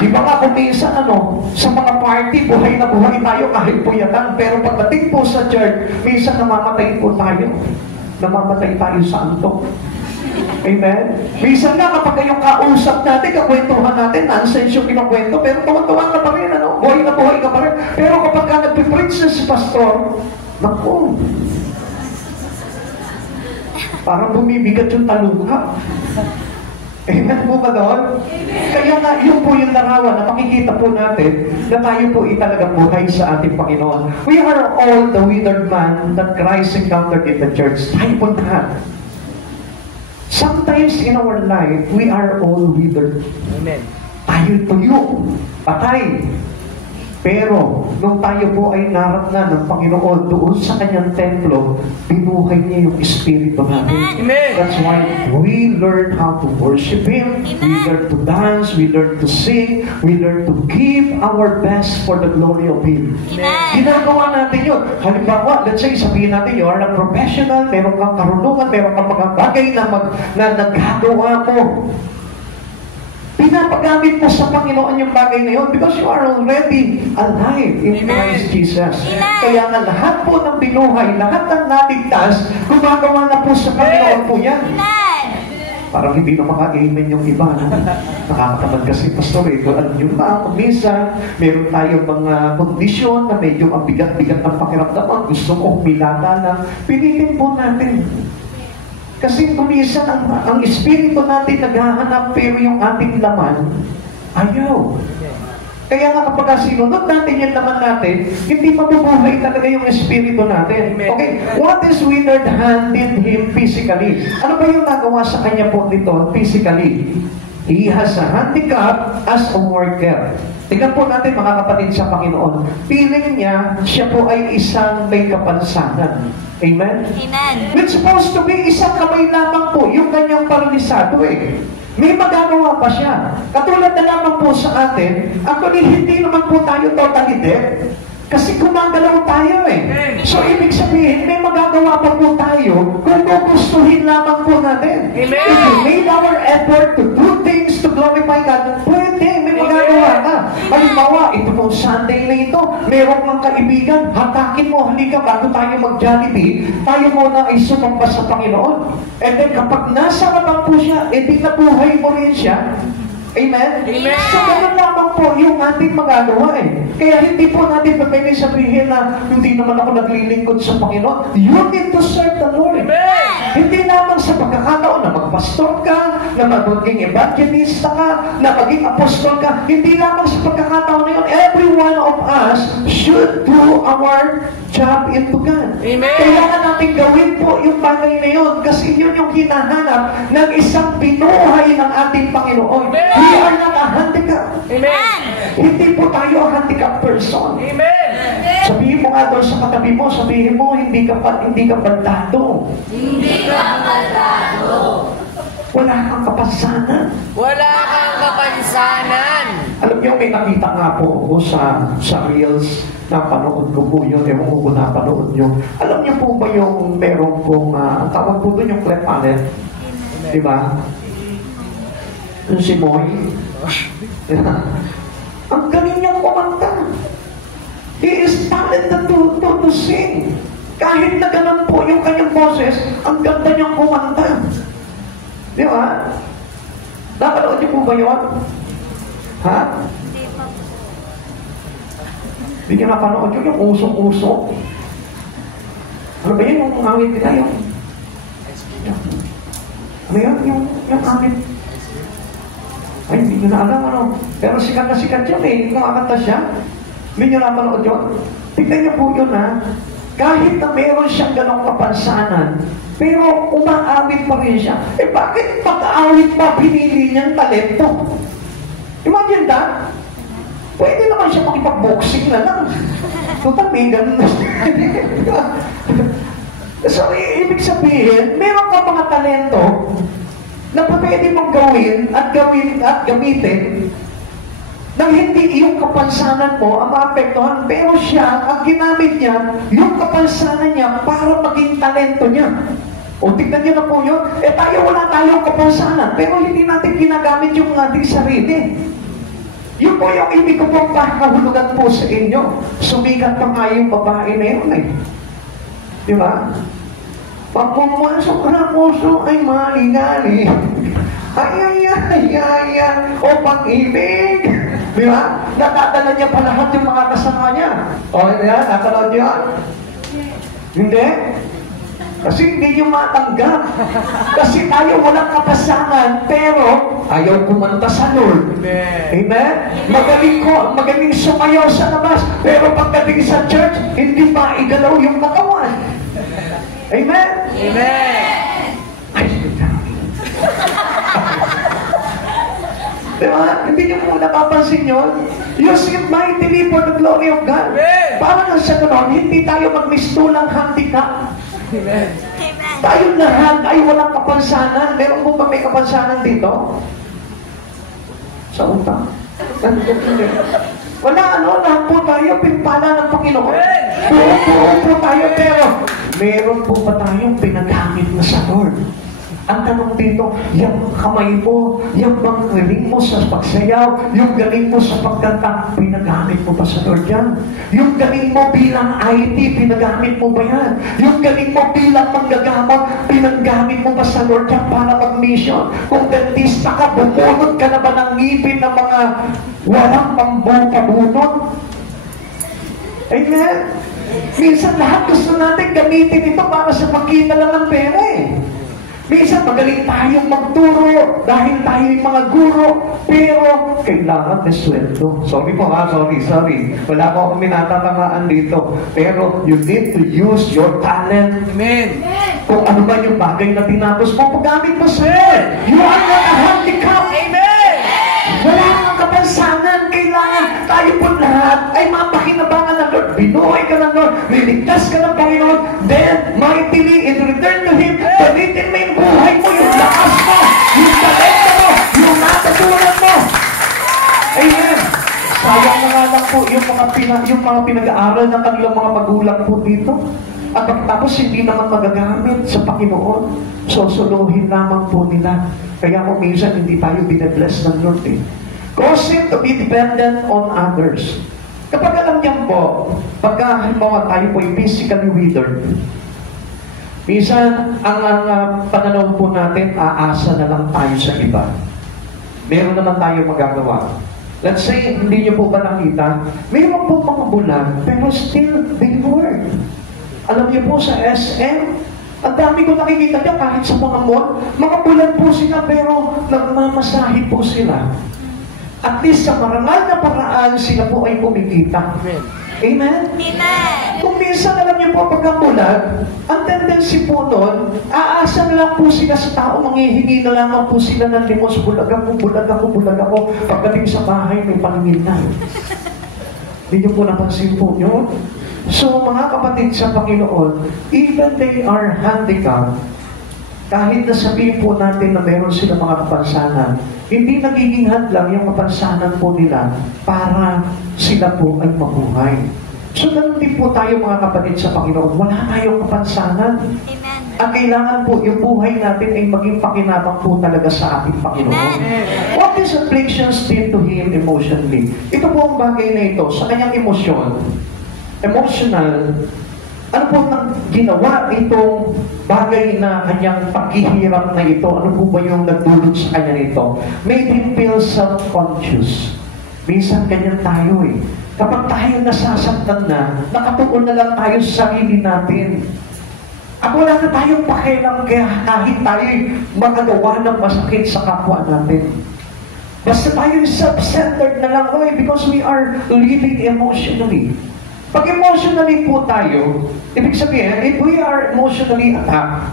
Di ba nga kung minsan sa mga party, buhay na buhay tayo kahit puyatan. Pero pagdating po sa church, minsan namamatay po tayo. Namamatay tayo sa antok. Amen? Minsan nga kapag yung kausap natin, kakwentuhan natin, nonsense yung kinukwento, pero tuwan-tuwan ka pa rin, buhay na buhay ka pa rin. Pero kapag ka nagpipreach na si pastor, naku, parang bumibigat yung talungka. Amen po ba doon? Kaya nga, yun po yung larawan na makikita po natin na tayo po talagang buhay sa ating Panginoon. We are all the withered man that Christ encountered in the church. Tayo po lahat. Sometimes in our life, we are all withered. Amen. Tayo tuyo, patay. Pero, nung tayo po ay naratnan ng Panginoon doon sa kanyang templo, binuhay niya yung Espiritu natin. Amen. That's why we learn how to worship Him, we learn to dance, we learn to sing, we learn to give our best for the glory of Him. Amen. Ginagawa natin yun. Halimbawa, let's say, sabihin natin, you are a professional, meron kang karunungan, meron kang mga bagay na nagagawa mo. Pinapagamit mo sa Panginoon yung bagay na yun because you are already alive in Christ Jesus. Kaya nga lahat po ng binuhay, lahat ng naligtas, gumagawa na po sa Panginoon po yan. Parang hindi na maka-amen yung iba. Nakakatamad kasi, Pastor, alam nyo ba, minsan, meron tayong mga kondisyon na medyo ang bigat-bigat ng pakiramdaman, gusto ko humilata lang, pilitin po natin. Kasi minsan ang espiritu natin naghahanap pero yung ating laman, ayaw. Kaya nga kapag sinunod natin yung laman natin, hindi mabubuhay talaga yung espiritu natin. Okay, what is withered hand did him physically? Ano ba yung nagawa sa kanya po dito physically? He has a handicap as a worker. Tingnan po natin mga kapatid sa Panginoon. Feeling niya, siya po ay isang may kapansanan. Amen? Amen. It's supposed to be isang kamay lamang po, yung kanyang paralisado eh. May magagawa pa siya. Katulad na lamang po sa atin, actually hindi naman po tayo totally dead. Kasi gumagalaw tayo eh. So, ibig sabihin, may magagawa pa po tayo kung gugustuhin lamang po natin. Amen. If we made our effort to do things to glorify God, pwede, may magagawa ka. Halimbawa, ito pong Sunday na ito, meron kang kaibigan, hatakin mo, halika, bago tayo mag-Jollibee, tayo muna ay sumamba sa Panginoon. And then, kapag nasa naman po siya, edi nabuhay mo rin siya. Amen? Amen. So, ganun lamang po yung ating magagawa eh. Kaya hindi po natin pwede sabihin na hindi naman ako naglilingkod sa Panginoon. You need to serve the Lord. Amen. Hindi lamang sa pagkakataon na magpastor ka, na maging evangelista ka, na maging apostol ka. Hindi lamang sa pagkakataon na yun. Every one of us should do our job into God. Amen. Kailangan natin gawin po yung bagay na yun kasi yun yung hinahanap ng isang binuhay ng ating Panginoon. Amen. We are not a handicap. Amen. Hindi po tayo a handicap person. Amen. Sabihin mo nga doon sa katabi mo, sabihin mo, hindi ka bandado. Hindi ka malado. Wala kang kapansanan. Wala kang kapansanan. Alam niyo, may nakita nga po ako sa Reels, napanood ko po yun, ewan ko kung napanood niyo. Alam niyo po ba yung meron pong, tawag po doon yung cleft palate? Di ba? Yung si Moy. Ang galing niyang kumanta. He is talented to sing. Kahit na ganun po yung kanyang boses, ang ganda niyang kumanta. Di ba? Napanood niyo po ba yun? Ha? Hindi pa po. Hindi niyo napanood yun, yung usok-usok. Ano ba yun? Yung awit nila yung... Ano yun? Yung awit. Ay, hindi nyo na alam ano. Pero sikat na sikat yun eh. Kung kakanta siya, hindi nyo napanood yun. Tignan niyo po yun ha. Kahit na meron siyang ganong kapansanan, pero umaawit pa rin siya. Eh bakit pag-aawit pa pinili niyang talento? Imagine that. Pwede naman siya makipag-boxing na lang. Total, may ganun na siya. So, ibig sabihin, meron ka mga talento na pwede mong gawin at gamitin nang hindi yung kapansanan mo ang maapektuhan, pero siya, ang ginamit niya, yung kapansanan niya para maging talento niya. O, tignan niyo na po yun. Tayo wala tayong kapansanan, pero hindi natin ginagamit yung ating sarili. Yun po yung ibig ko pong pakahulugan po sa inyo. Sumikat pa nga yung babae na yun eh. Di ba? Pag pumasok na puso ay mali-gali. Ay, o pag-ibig. Di ba? Natadala niya pa lahat yung mga kasama niya. O, yan, nakalood niyo? Hindi? Kasi hindi nyo matanggap. Kasi tayo walang kapasangan, pero ayaw kumanta sa Lord. Amen? Magaling sumayaw sa labas, pero pagdating sa church, hindi pa igalaw yung katawan. Amen? Amen. Ay, diba? Hindi nyo po napapansin yun? Use it mightily for the glory of God. Amen. Parang sa ganon, hindi tayo magmistulang handicap. Amen. Tayo lahat ay walang kapansanan. Meron po ba may kapansanan dito? Sa utang? Wala, lahat po tayo pinpala ng Panginoon. Puro po tayo, pero meron po ba tayong pinagamit na sa Lord? Ang tanong dito, yung kamay mo, yung galing mo sa pagsayaw, yung galing mo sa pagkanta, pinagamit mo ba sa Lord yan? Yung galing mo bilang IT, pinagamit mo ba yan? Yung galing mo bilang manggagamot, pinagamit mo ba sa Lord yan para mag-mission? Kung dentista ka, bumunod ka na ba ng ngipin ng mga walang pambunot? Amen? Minsan lahat gusto natin gamitin ito para sa pagkita lang ng pera eh. Minsan magaling tayong magturo dahil tayo yung mga guro, pero kailangan na sweldo. Sorry po ha, sorry. Wala po akong minatatamaan dito. Pero you need to use your talent. Amen. Kung ano ba yung bagay na tinapos mo, paggamit mo, sir. You are not a handicap. Amen. Wala kang kapansanan. Kailangan tayo po lahat ay mapakinabangan ng Lord. Binuhay ka ng Lord. Niligtas ka ng Panginoon. Then, mightily, in return to Him, gamitin mo yung buhay mo, yung lakas mo, yung talento mo, yung natutunan mo. Amen. Sayang na nga lang po yung mga pinag-aaral ng kanilang mga magulang po dito. At pagkatapos hindi naman magagamit sa Panginoon, sosolohin lamang po nila. Kaya kung minsan hindi tayo binabless ng Lord eh. Causing to be dependent on others. Kapag alam niyan po, pagka halimbawa tayo po ay physically withered, minsan ang pananaw po natin, aasa na lang tayo sa iba. Meron naman tayo magagawa. Let's say, hindi niyo po ba nakita, meron po mga bulan, pero still they work. Alam niyo po sa SM, ang dami ko nakikita niya kahit sa mga mall, mga bulan po sila pero nagmamasahe po sila. At least sa marangal na paraan sila po ay kumikita. Amen. Amen? Amen. Kung minsan alam niyo po pagkabulag, ang tendency po nun, aasa na lang po sila sa tao, manghihingi na lamang po sila ng limos, bulag ako. Pagdating sa bahay, may paningin na. Hindi niyo po napansin po yun? So, mga kapatid sa Panginoon, even they are handicapped, kahit na sabihin po natin na meron sila mga kapansanan, hindi nagiging hadlang yung kapansanan po nila para sila po ay mabuhay. So, ganun din po tayo mga kapatid sa Panginoon. Wala tayong kapansanan. Amen. Ang kailangan po, yung buhay natin ay maging pakinabang po talaga sa ating Panginoon. What is afflictions did to him emotionally? Ito po ang bagay na ito, sa kanyang emosyon, emotional, ano po nang ginawa itong bagay na kanyang paghihirap na ito? Ano po ba yung nagdulot sa kanya nito? Made him feel self-conscious. Minsan ganyan tayo eh. Kapag tayo nasasaktan na, nakatuon na lang tayo sa sarili natin. At wala na tayong pakialam kaya kahit tayo magagawa ng masakit sa kapwa natin. Basta tayo self-centered na lang, why? Because we are living emotionally. Pag emotionally po tayo, ibig sabihin, if we are emotionally attacked,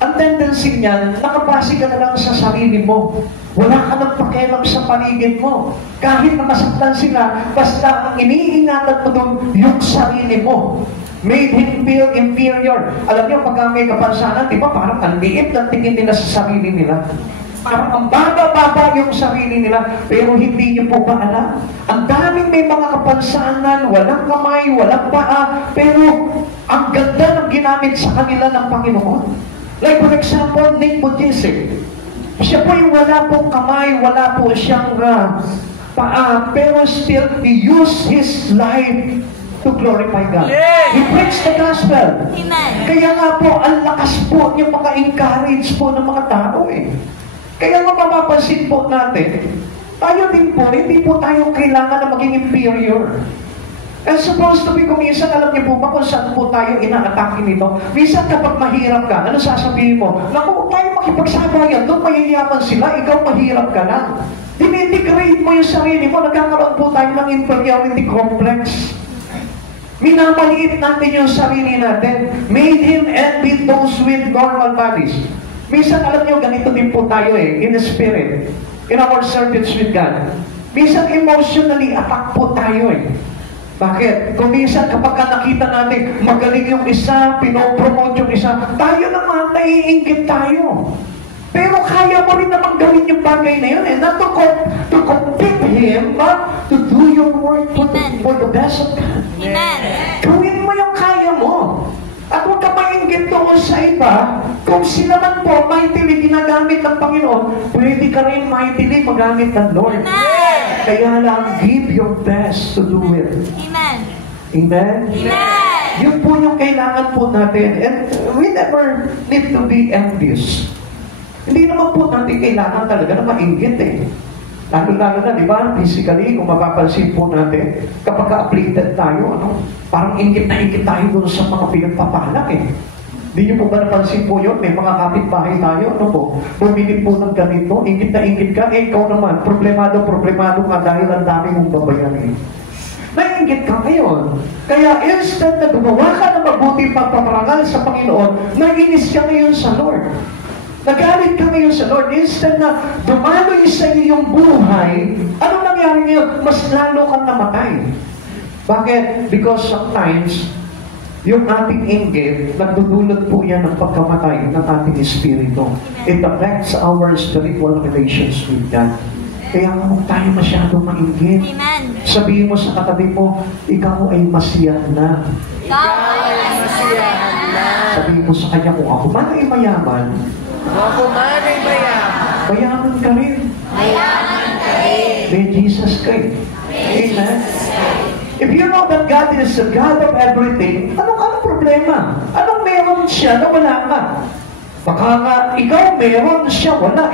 ang tendency niyan, nakabase ka na lang sa sarili mo. Wala ka nang pakialam sa paligid mo. Kahit na masaktan sila, basta ang iniingatan mo doon, yung sarili mo. Made him feel inferior. Alam niyo, pagka may kapansanan, di ba parang ang liit ng tingin nila sa sarili nila. Parang ang baba-baba yung sarili nila, pero hindi niyo po ba alam? Ang daming may mga kapansanan, walang kamay, walang paa, pero ang ganda ng ginamit sa kanila ng Panginoon. Like for example, Nick Mujisik. Siya po yung wala pong kamay, wala po siyang paa, pero still, he used his life to glorify God. Yeah. He preached the gospel. Amen. Kaya nga po, ang lakas po niya maka-encourage po ng mga tao eh. Kaya nga mapapansin po natin, tayo din po, hindi po tayo kailangan na maging inferior. And supposed to be, kung minsan, alam niyo po ba kung saan po tayo ina-atake nito? Minsan kapag mahirap ka, ano sasabihin mo? Naku, tayo makipagsabayan, doon mayayaman sila, ikaw mahirap ka lang. Dinintegrate mo yung sarili mo, nagkakaroon po tayo ng inferiority complex. Minamaliit natin yung sarili natin. Made him envy those with normal bodies. Minsan, alam niyo, ganito din po tayo in the spirit, in our service with God. Minsan, emotionally attack po tayo Bakit? Kung minsan, kapag nakita natin, magaling yung isa, pinopromote yung isa, tayo naman, naiinggit tayo. Pero kaya mo rin naman gawin yung bagay na yun not to compete him, but to do your work for the best of God. Amen. Gawin mo yung kaya mo. At huwag ka mainggit doon sa iba, kung sila man po mightily ginagamit ng Panginoon, pwede ka rin mightily magamit ng Lord. Amen. Kaya lang, give your best to do it. Amen. Amen? Amen. Yun po yung kailangan po natin. And we never need to be envious. Hindi naman po natin kailangan talaga na mainggit Lalo-lalo na, di ba, physically, kung mapapansin po natin, kapag ka-afflicted tayo, parang inggit na inggit tayo doon sa mga pinagpapalak Hindi niyo po ba napansin po yun? May mga kapitbahay tayo, bumili po ng ganito, inggit na inggit ka, ikaw naman, problemado ka dahil ang dami mong babayaran Nainggit ka ngayon. Kaya instead na gumawa ka ng mabuting pagpaparangal sa Panginoon, naiinis ka ngayon sa Lord. Nagalit ka ngayon sa Lord, instead na dumaloy sa iyong buhay, anong nangyari ngayon? Mas lalo kang namatay. Bakit? Because sometimes, yung ating inggit, nagdudulot po yan ng pagkamatay ng ating espiritu. It affects our spiritual relations with God. Kaya huwag tayo masyadong mainggit. Amen. Sabihin mo sa katabi mo, ikaw ay masiyahan na. Ikaw ay masiyahan na. Sabihin mo sa kanya, kung ako man ay mayaman, Ako man ay mayaman. mayaman ka rin. Mayaman ka rin. May Jesus ka Amen? If you know that God is the God of everything, anong problema? Anong meron siya na wala ka? Baka nga, ikaw meron siya, wala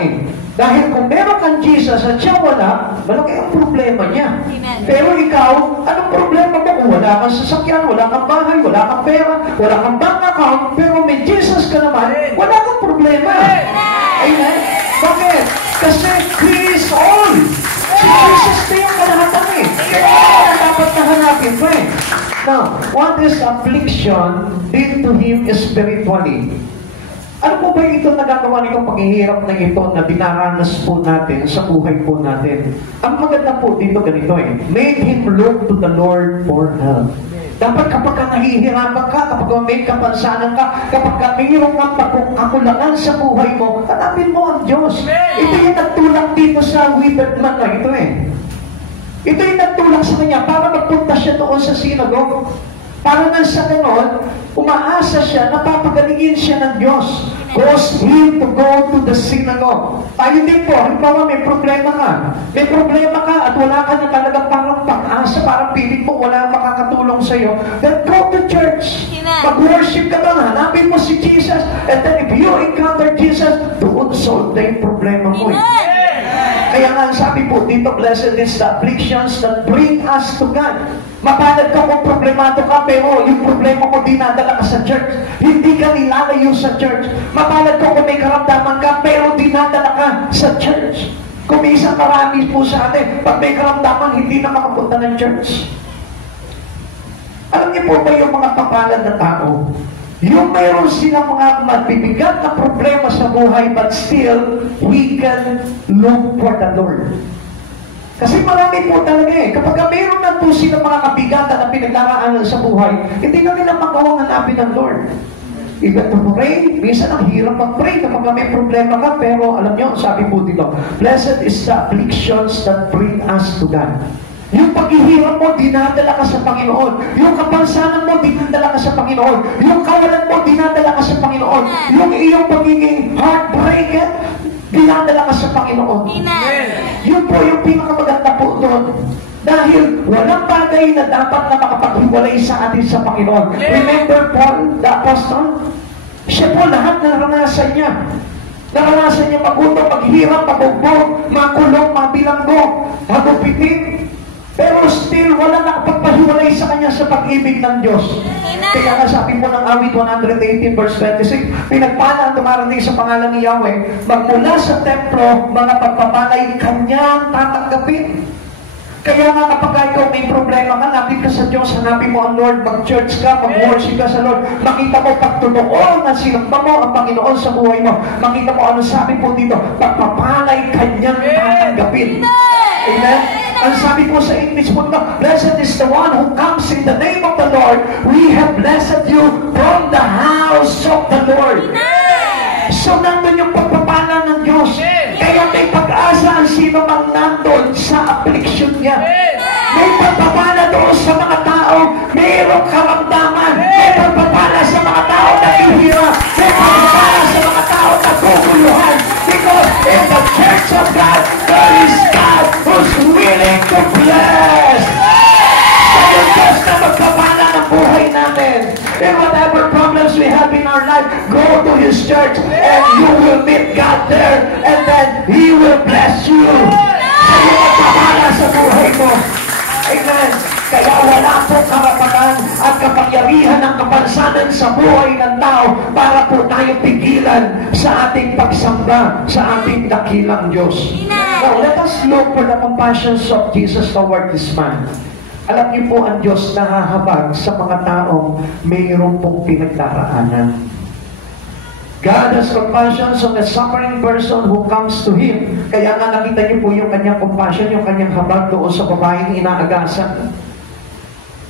Dahil kung meron kang Jesus at siya wala, malaki ang problema niya. Amen. Pero ikaw, anong problema mo kung wala kang sasakyan, wala kang bahay, wala kang pera, wala kang bank account, pero may Jesus ka naman, wala kang problema. Amen? Bakit? Kasi He is all. Si Jesus na yung kalahatan Kaya dapat nahanapin pa Now, what is affliction did to him spiritually? Ano po ba ito nagagawa nitong paghihirap na ito na dinaranas po natin sa buhay po natin? Ang maganda po dito ganito Made him look to the Lord for help. Dapat kapag ka nahihirapan ka, kapag may kapansanan ka, kapag ka mayroong kakulangan sa buhay mo, hanapin mo ang Diyos. Ito yung nagtulak dito sa withered man na ito Ito yung nagtulak sa kanya para magpunta siya doon sa synagogue. Para nang sa ganon, umaasa siya, napapagalingin siya ng Diyos. Cause him to go to the synagogue. Tayo din po, halimbawa may problema ka. May problema ka at wala ka na talagang parang pag-asa, parang piling mo wala makakatulong sa iyo. Then go to church. Mag-worship ka doon, hanapin mo si Jesus. And then if you encounter Jesus, doon solve na yung problema mo. Kaya nga sabi po dito, blessed is the afflictions that bring us to God. Mapalad ka kung problemado ka, pero yung problema mo dinadala ka sa church. Hindi ka nilalayo sa church. Mapalad ka kung may karamdaman ka, pero dinadala ka sa church. Kung minsan marami po sa atin, pag may karamdaman, hindi na makapunta ng church. Alam niyo po ba yung mga papalad na tao? Yung mayroon silang mga mabibigat na problema sa buhay, but still, we can look for the Lord. Kasi marami po talaga eh. Kapag mayroon na po silang mga kabigatan na pinagdaraanan sa buhay, hindi na nila magawang hanapin ng Lord. Even to pray, minsan ang hirap mag-pray kapag may problema ka, pero alam nyo, sabi po dito, blessed is the afflictions that bring us to God. Yung paghihirap mo, dinadala ka sa Panginoon. Yung kapansanan mo, dinadala ka sa Panginoon. Yung kawalan mo, dinadala ka sa Panginoon. Yung iyong pagiging heartbreaken, dinadala ka sa Panginoon. Amen. Yun po yung pinakamaganda po doon. Dahil walang bagay na dapat na makapaghiwalay sa atin sa Panginoon. Remember Paul, the Apostle? Siya po lahat naranasan niya. Naranasan niya magutom, maghirap, mabugbog, makulong, mabilanggo, magupitin. Pero still, wala nakapagpahiwalay sa kanya sa pag-ibig ng Diyos. Kaya nga sabi po ng awit 118 verse 26, pinagpala ang dumarating sa pangalan ni Yahweh, magmula sa templo, mga pagpapalay kanyang tatanggapin. Kaya nga kapag ikaw may problema ka, lapit ka sa Diyos, hanapin mo ang Lord, mag-church ka, mag-worship ka sa Lord, makita mo pagtunoon na sinamba mo ang Panginoon sa buhay mo. Makita mo ano sabi po dito, pagpapalay kanyang tatanggapin. Amen? Ang sabi po sa English po ito, blessed is the one who comes in the name of the Lord. We have blessed you from the house of the Lord. So nandun yung pagpapala ng Diyos. Kaya may pag-asa ang sino mang nandun sa affliction niya. May pagpapala doon sa mga tao, mayroong karamdaman. May pagpapala sa mga tao na hihirap. May pagpapala sa mga tao na guguluhan. Because in the church of God, there is God who's willing to bless. Kaya Diyos na magpapala ng buhay natin. And whatever problems we have in our life, go to His church and you will meet God there. And then He will bless you. Kaya magpapala sa buhay mo. Amen. Kaya wala po karapatan at kapangyarihan ng kapansanan sa buhay ng tao para po tayo pigilan sa ating pagsamba sa ating dakilang Diyos. Now, let us look for the compassions of Jesus toward this man. Alam niyo po ang Diyos nahahabag sa mga taong mayroon pong pinagdaraanan. God has compassion on a suffering person who comes to Him. Kaya nga nakita niyo po yung kanyang compassion, yung kanyang habag doon sa babaeng inaagasan.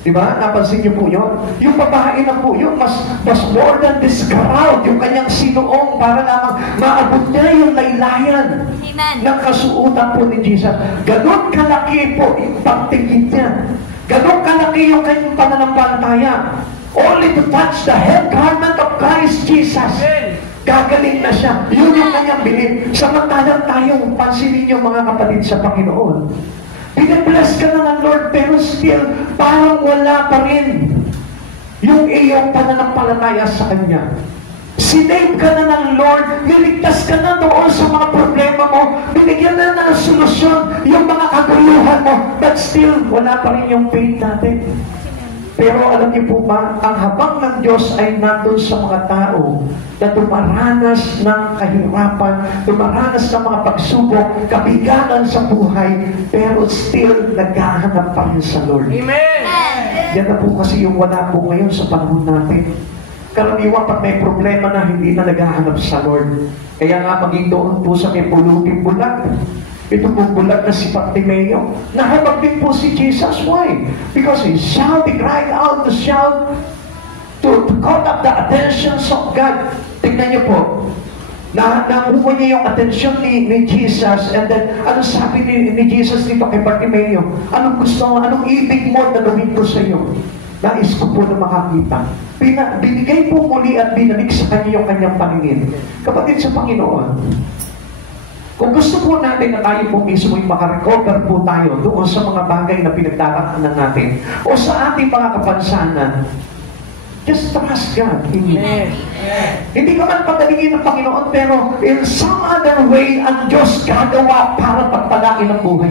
Diba? Napansin niyo po yun? Yung babae na po yun, mas more than this crowd, yung kanyang sinuong para lamang maabot niya yung laylayan ng kasuutan po ni Jesus. Ganon kalaki po yung pagtingin niya. Ganon kalaki yung kanyang pananampalataya. Only to touch the head garment of Christ Jesus. Gagaling na siya. Yun yung kanyang bilib. Samantalang tayo, pansinin niyo mga kapatid sa Panginoon. Pinabless ka na ng Lord, pero still, parang wala pa rin yung iyong pananampalataya sa Kanya. Sinave ka na ng Lord, niligtas ka na doon sa mga problema mo, binigyan na ng solusyon yung mga kaguluhan mo, but still, wala pa rin yung faith natin. Pero alam niyo po ba, ang habang ng Diyos ay nandun sa mga tao na dumaranas ng kahirapan, dumaranas ng mga pagsubok, kabiganan sa buhay, pero still naghahanap pa rin sa Lord. Amen! Yan na po kasi yung wala po ngayon sa panahon natin. Karaniwan pag may problema na hindi na naghahanap sa Lord. Kaya nga maging doon po sa may puluting bulag. Ito po bulag na si Bartimeo. Nahabag din po si Jesus. Why? Because he shouted, cried out to shout, to call up the attentions of God. Tingnan niyo po. Nakuha niya yung atensyon ni Jesus, and then, ano sabi ni Jesus dito kay Bartimeo? Anong gusto mo? Anong ibig mo na gawin ko sa iyo? Nais ko po na makakita. Binigay po muli at binalik sa kanya yung kanyang paningin. Kapatid sa Panginoon, kung gusto po natin na tayo po mismo yung makarecover po tayo doon sa mga bagay na pinagdaraanan natin o sa ating mga kapansanan, just trust God. Amen. Hindi ka man pagalingin ng Panginoon, pero in some other way, ang Diyos gagawa para pagpalain ang buhay.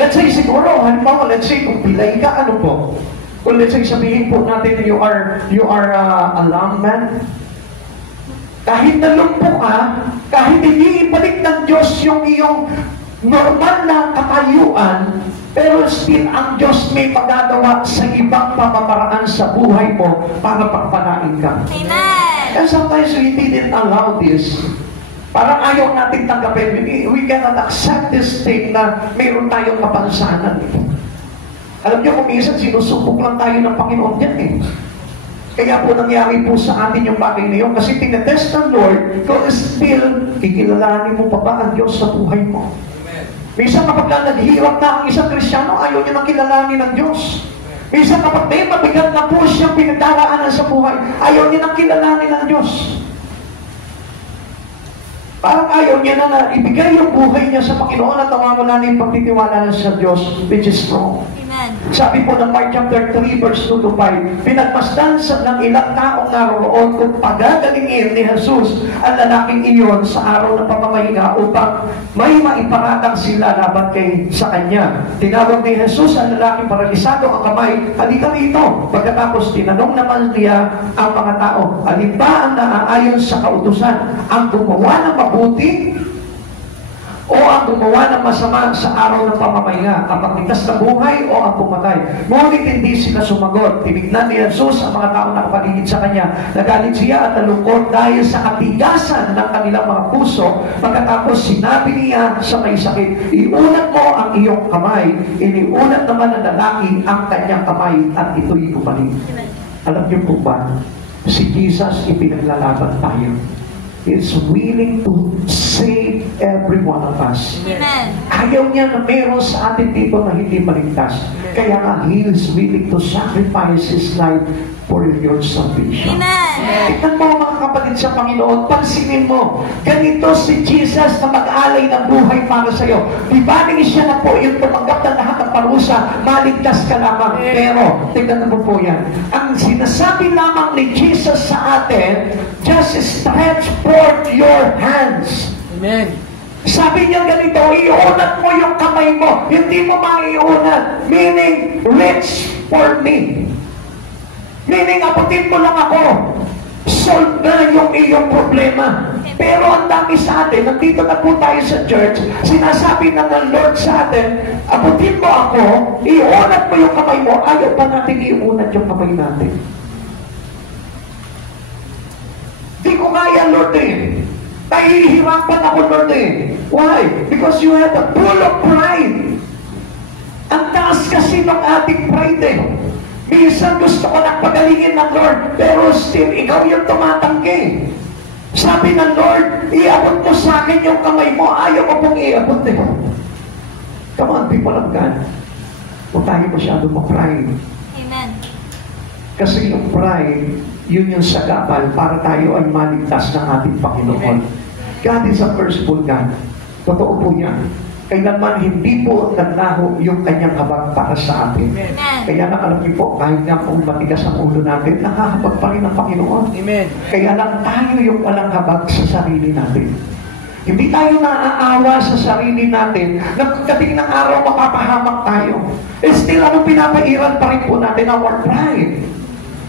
Let's say siguro, halimbawa, let's say kung pilay ka, ano po? Kung let's say sabihin po natin you are a lungman, kahit nalumpo ka, kahit hindi ibalik ng Diyos yung iyong normal na katayuan, pero still ang Diyos may magagawa sa ibang pamamaraan sa buhay mo para pagpalain ka. Amen! And sometimes we didn't allow this. Parang ayaw natin tanggapin. We cannot accept this thing na mayroon tayong kapansanan. Alam niyo, kung minsan sinusubok lang tayo ng Panginoon yan eh. Kaya po nangyari po sa atin yung bagay na yun. Kasi tinetest ng Lord, kung still, kikilalanin mo pa ba ang Diyos sa buhay mo? Minsan kapag naghihirap na ang isang Kristiyano, ayaw niya nang kilalanin ng Diyos. Minsan kapag may mabigat na po siyang pinagdaraanan sa buhay, ayaw niya nang kilalanin ng Diyos. Parang ayaw niya na ibigay yung buhay niya sa Panginoon at nawawala na yung pagtitiwala na sa Diyos, which is wrong. Amen. Sabi po ng Mark chapter 3 verse 2 to 5, pinagmasdan ng ilang taong naroon kung pagagalingin ni Jesus ang lalaking iyon sa araw ng pamamahinga upang may maiparatang sila laban sa kanya. Tinawag ni Jesus ang lalaking paralisado ang kamay, halika rito. Pagkatapos tinanong naman niya ang mga tao, alin ba ang naaayon sa kautusan? Ang gumawa ng mabuti o ang gumawa ng masama sa araw ng pamamahinga, ang magligtas na buhay o ang pumatay? Ngunit hindi sila sumagot. Tinignan ni Jesus ang mga taong nakapaligid sa kanya. Nagalit siya at nalungkot dahil sa katigasan ng kanilang mga puso. Pagkatapos sinabi niya sa may sakit, iunat mo ang iyong kamay. Iniunat naman ng lalaki ang kanyang kamay at ito'y bumalik. Alam niyo po ba, si Jesus ipinaglalaban tayo. Is willing to save every one of us. Amen. Ayaw niya na meron sa atin dito na hindi maligtas. Kaya nga, He is willing to sacrifice His life for your salvation. Amen. Tignan mo mga kapatid sa Panginoon, pansinin mo, ganito si Jesus na mag-alay ng buhay para sa iyo. Di ba siya na po yung tumanggap ng lahat ng parusa, maligtas ka lamang. Pero, tignan mo po yan. Ang sinasabi lamang ni Jesus sa atin, just stretch forth your hands. Amen. Sabi niya ganito, iunat mo yung kamay mo. Hindi mo maiunat. Meaning, reach for me. Meaning, abutin mo lang ako. Solve na yung iyong problema. Pero ang dami sa atin, nandito na po tayo sa church, sinasabi na ng Lord sa atin, abutin mo ako, iunat mo yung kamay mo, ayaw pa natin iunat yung kamay natin. Di ko kaya, Lord eh. Nahihirapan ako, Lord eh. Why? Because you had a full of pride. Ang taas kasi ng ating pride eh. Minsan gusto ko nang pagalingin ng Lord, pero still, ikaw yung tumatanggi. Sabi ng Lord, iabot mo sa akin yung kamay mo, ayaw mo pong iabot eh. Come on, people of God. Huwag tayo masyado ma-pride. Amen. Kasi yung pride, yun yung sagabal para tayo ay maligtas ng ating Panginoon. God is a merciful God. Totoo po yan. Kailanman hindi po naglaho yung kanyang habag para sa atin. Amen. Kaya lang alam niyo po, kahit nga kung matigas ang ulo natin, nakahabag pa rin ang Panginoon. Amen. Kaya lang tayo yung walang habag sa sarili natin. Hindi tayo naaawa sa sarili natin. Nagdating ng araw, mapapahamak tayo. Still, ano pinapairan pa rin po natin? Our pride.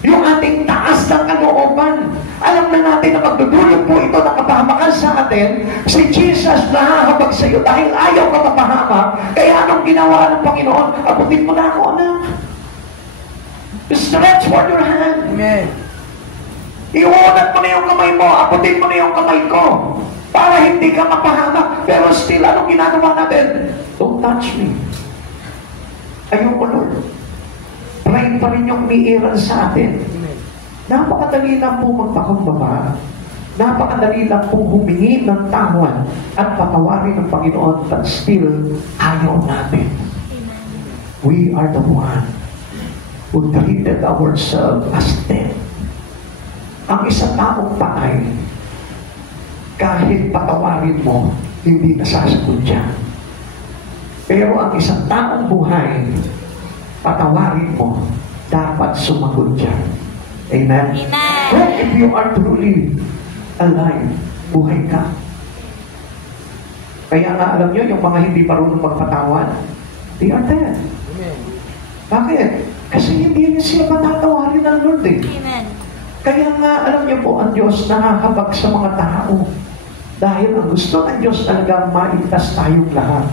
Yung ating taas ng kalooban. Alam na natin na magdudulot po ito na kapahamakan sa atin. Si Jesus nahahabag sa iyo dahil ayaw ka mapahamak. Kaya anong ginawa ng Panginoon? Abutin mo na ako, anak. Stretch for your hand. Amen. Iunat mo na yung kamay mo. Abutin mo na yung kamay ko. Para hindi ka mapahamak. Pero still, anong ginagawa natin? Don't touch me. Ayoko, Lord. Pride pa rin yung umiiral sa atin. Napakadali lang po magpakumbaba. Napakadali lang po humingi ng tawad at patawarin ng Panginoon, but still, ayaw natin. We are the one who treated ourselves as dead. Ang isang taong patay, kahit patawarin mo, hindi nasasagot siya. Pero ang isang taong buhay, patawarin mo, dapat sumagot siya. Amen? Amen. But if you are truly alive, buhay ka. Kaya nga alam nyo, yung mga hindi marunong magpatawad, they are dead. Amen. Bakit? Kasi hindi rin sila patatawarin ng Lord eh. Amen. Kaya nga, alam niyo po, ang Diyos nakakabag sa mga tao. Dahil ang gusto ng Diyos talaga, maligtas tayong lahat.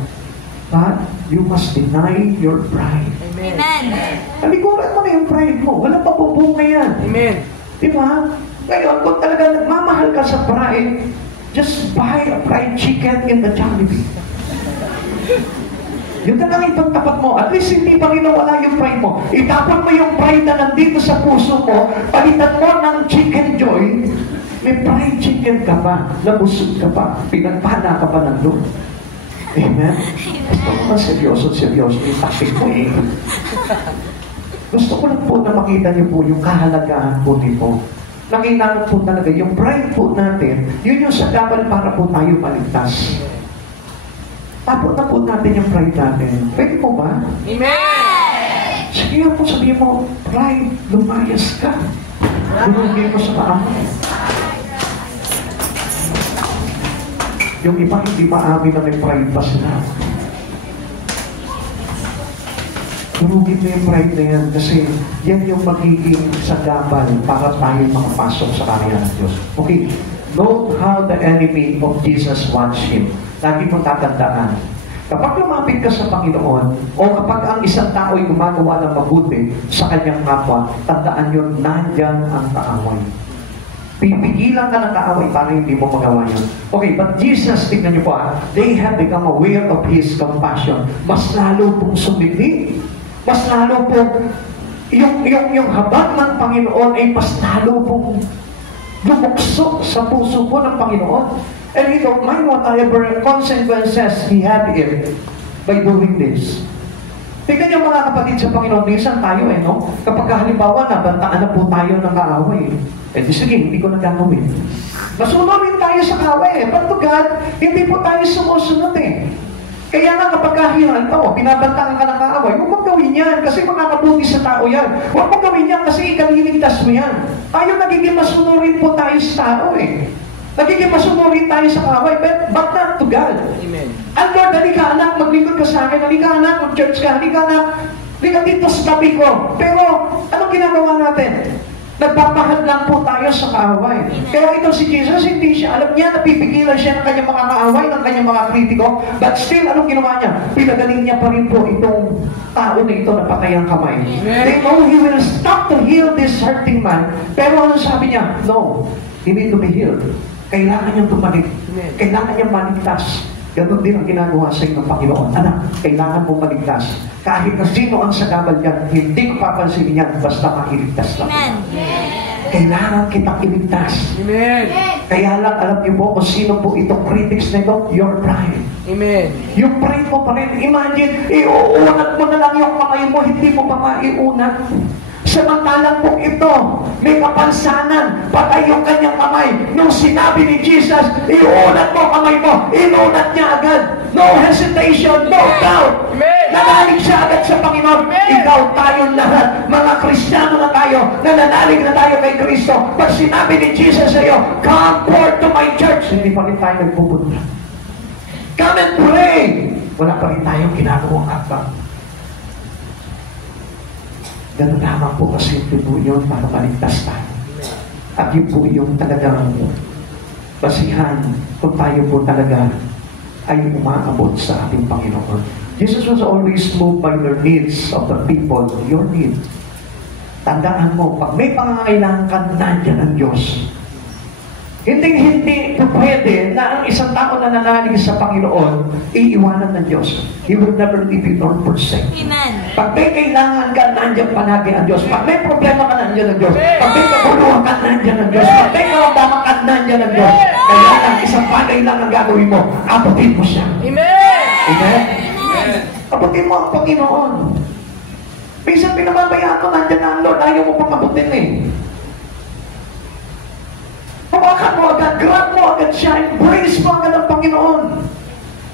But you must deny your pride. Amen. Amen. Talikuran mo na yung pride mo. Walang pabubunga yan. Amen. Di ba? Ngayon, kung talaga nagmamahal ka sa pride, just buy a fried chicken in the Jollibee. Yun na lang itong tapat mo. At least hindi pa rin nawala yung pride mo. Itapon mo yung pride na nandito sa puso mo, palitan mo ng Chicken Joy, may fried chicken ka pa, nabusog ka pa, pinagpana ka pa ng Lord. Amen? Gusto ko ba seryoso yung topic ko eh. Gusto ko lang po na makita niyo po yung kahalagahan po nito. Nakita po talaga yung pride po natin, yun yung sagabal para po tayo maligtas. Tapos na po natin yung pride natin. Pwede po ba? Amen! Sige po sabihin mo, pride, lumayas ka. Lumagay mo sa paa mo. Yung iba hindi maamin na may pride pa sila. Durugin mo yung pride na yan kasi yan yung magiging sagabal para tayo makapasok sa kanya ng Diyos. Okay, note how the enemy of Jesus wants him. Lagi mong tatandaan. Kapag lumapit ka sa Panginoon, o kapag ang isang tao ay gumagawa ng mabuti sa kanyang kapwa, tandaan yun, nandyan ang kaaway. Pipigilan ka ng kaaway para hindi mo magawa yun. Okay, but Jesus, tingnan niyo po they have become aware of His compassion. Mas lalo pong sumili. Mas lalo pong, yung habag ng Panginoon ay mas lalo pong lumukso sa puso po ng Panginoon. And we don't mind whatever consequences He had it by doing this. Tingnan niyo mga kapatid sa Panginoon, minsan tayo no? Kapag halimbawa nabantaan na po tayo ng kaaway, di sige, hindi ko na gagawin. Nasunurin tayo sa kaaway But to God, hindi po tayo sumusunod Kaya nga kapag kahiran ka binabantaan ka ng kaaway, huwag mong gawin yan kasi makakabuti sa tao yan. Huwag mong gawin yan kasi ikaliligtas mo yan. Tayo nagiging masunurin po tayo sa tao Nagiging masunurin tayo sa kaaway, but not to God. Amen. And Lord, halika anak, maglingkod ka sa akin, halika anak, mag-church ka, halika anak, halika dito sa tabi ko. Pero, anong ginagawa natin? Nagpapahal lang po tayo sa kaaway. Kaya ito si Jesus, hindi siya, alam niya, napipigilan siya ng kanyang mga kaaway, ng kanyang mga kritiko, but still, anong ginawa niya? Pinagaling niya pa rin po itong tao na ito na patay ang kamay. They know He will stop to heal this hurting man. Pero ano sabi niya? No, He need to be healed. Kailangan niyang tumalik. Kailangan niyang maligtas. Ganun din ang ginagawa sa inyo ng Panginoon. Anak, kailangan mo maligtas. Kahit na sino ang sagabal niyan, hindi ko papansinin yan, basta makiligtas lang. Amen. Kailangan kitang iligtas. Amen. Kaya lang, alam niyo po kung sino po itong critics na ito, your pride. Amen. Yung pride mo pa rin. Imagine, iuunat mo na lang yung kamay mo, hindi mo pa maiunat. Samantalang po ito, may kapansanan, patay yung kanyang kamay. Nung sinabi ni Jesus, iunat mo kamay mo, inunat niya agad. No hesitation, no doubt. Nanalig siya agad sa Panginoon. Ikaw, tayong lahat, mga Kristiyano na tayo, nananalig na tayo kay Kristo. Pag sinabi ni Jesus sa iyo, come forth to my church, hindi pa rin tayo nagpupunta. Come and pray. Wala pa rin tayong ginagawang akbang. Ganun lamang po kasi po yun para maligtas tayo. At yun po yung talagang basihan kung tayo po talaga ay umaabot sa ating Panginoon. Jesus was always moved by the needs of the people, your need. Tandaan mo, pag may pangangailangan ka, nandiyan ang Diyos. Hindi pwede na ang isang tao na nanalig sa Panginoon, iiwanan ng Diyos. He will never leave you nor forsake. Amen. Pag may kailangan ka, nandiyan palagi ang Diyos. Pag may problema ka, nandiyan ang Diyos. Pag may kabuluhan ka, nandiyan ang Diyos. Pag may karamdaman ka, nandiyan ang Diyos. Kaya lang, isang bagay lang ang gagawin mo, abutin mo siya. Amen. Amen? Abutin mo ang Panginoon. Minsan pinababayaan ko, nandiyan na ang Lord, ayaw mo pang abutin Hawakan mo agad, grab mo agad siya, embrace mo agad ang Panginoon.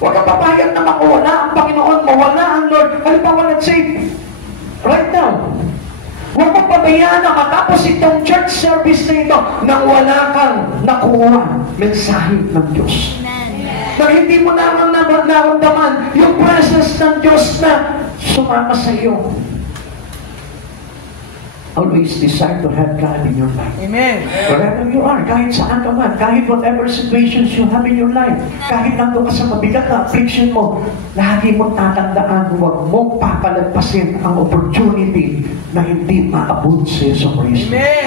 Huwag kang papayag na makawala ang Panginoon, mawala ang Lord. Halimbawa, let's say, right now, huwag mo pabayaan na matapos itong church service na ito nang wala kang nakuha mensahe ng Diyos. Na hindi mo naman naramdaman yung presence ng Diyos na sumama sa iyo. Always desire to have God in your life. Amen. Wherever you are, kahit saan ka man, kahit whatever situations you have in your life, kahit nandun ka sa mabigat na affliction mo, lagi mong tatandaan, huwag mong papalagpasin ang opportunity na hindi maabot sa Yeso Cristo. Amen.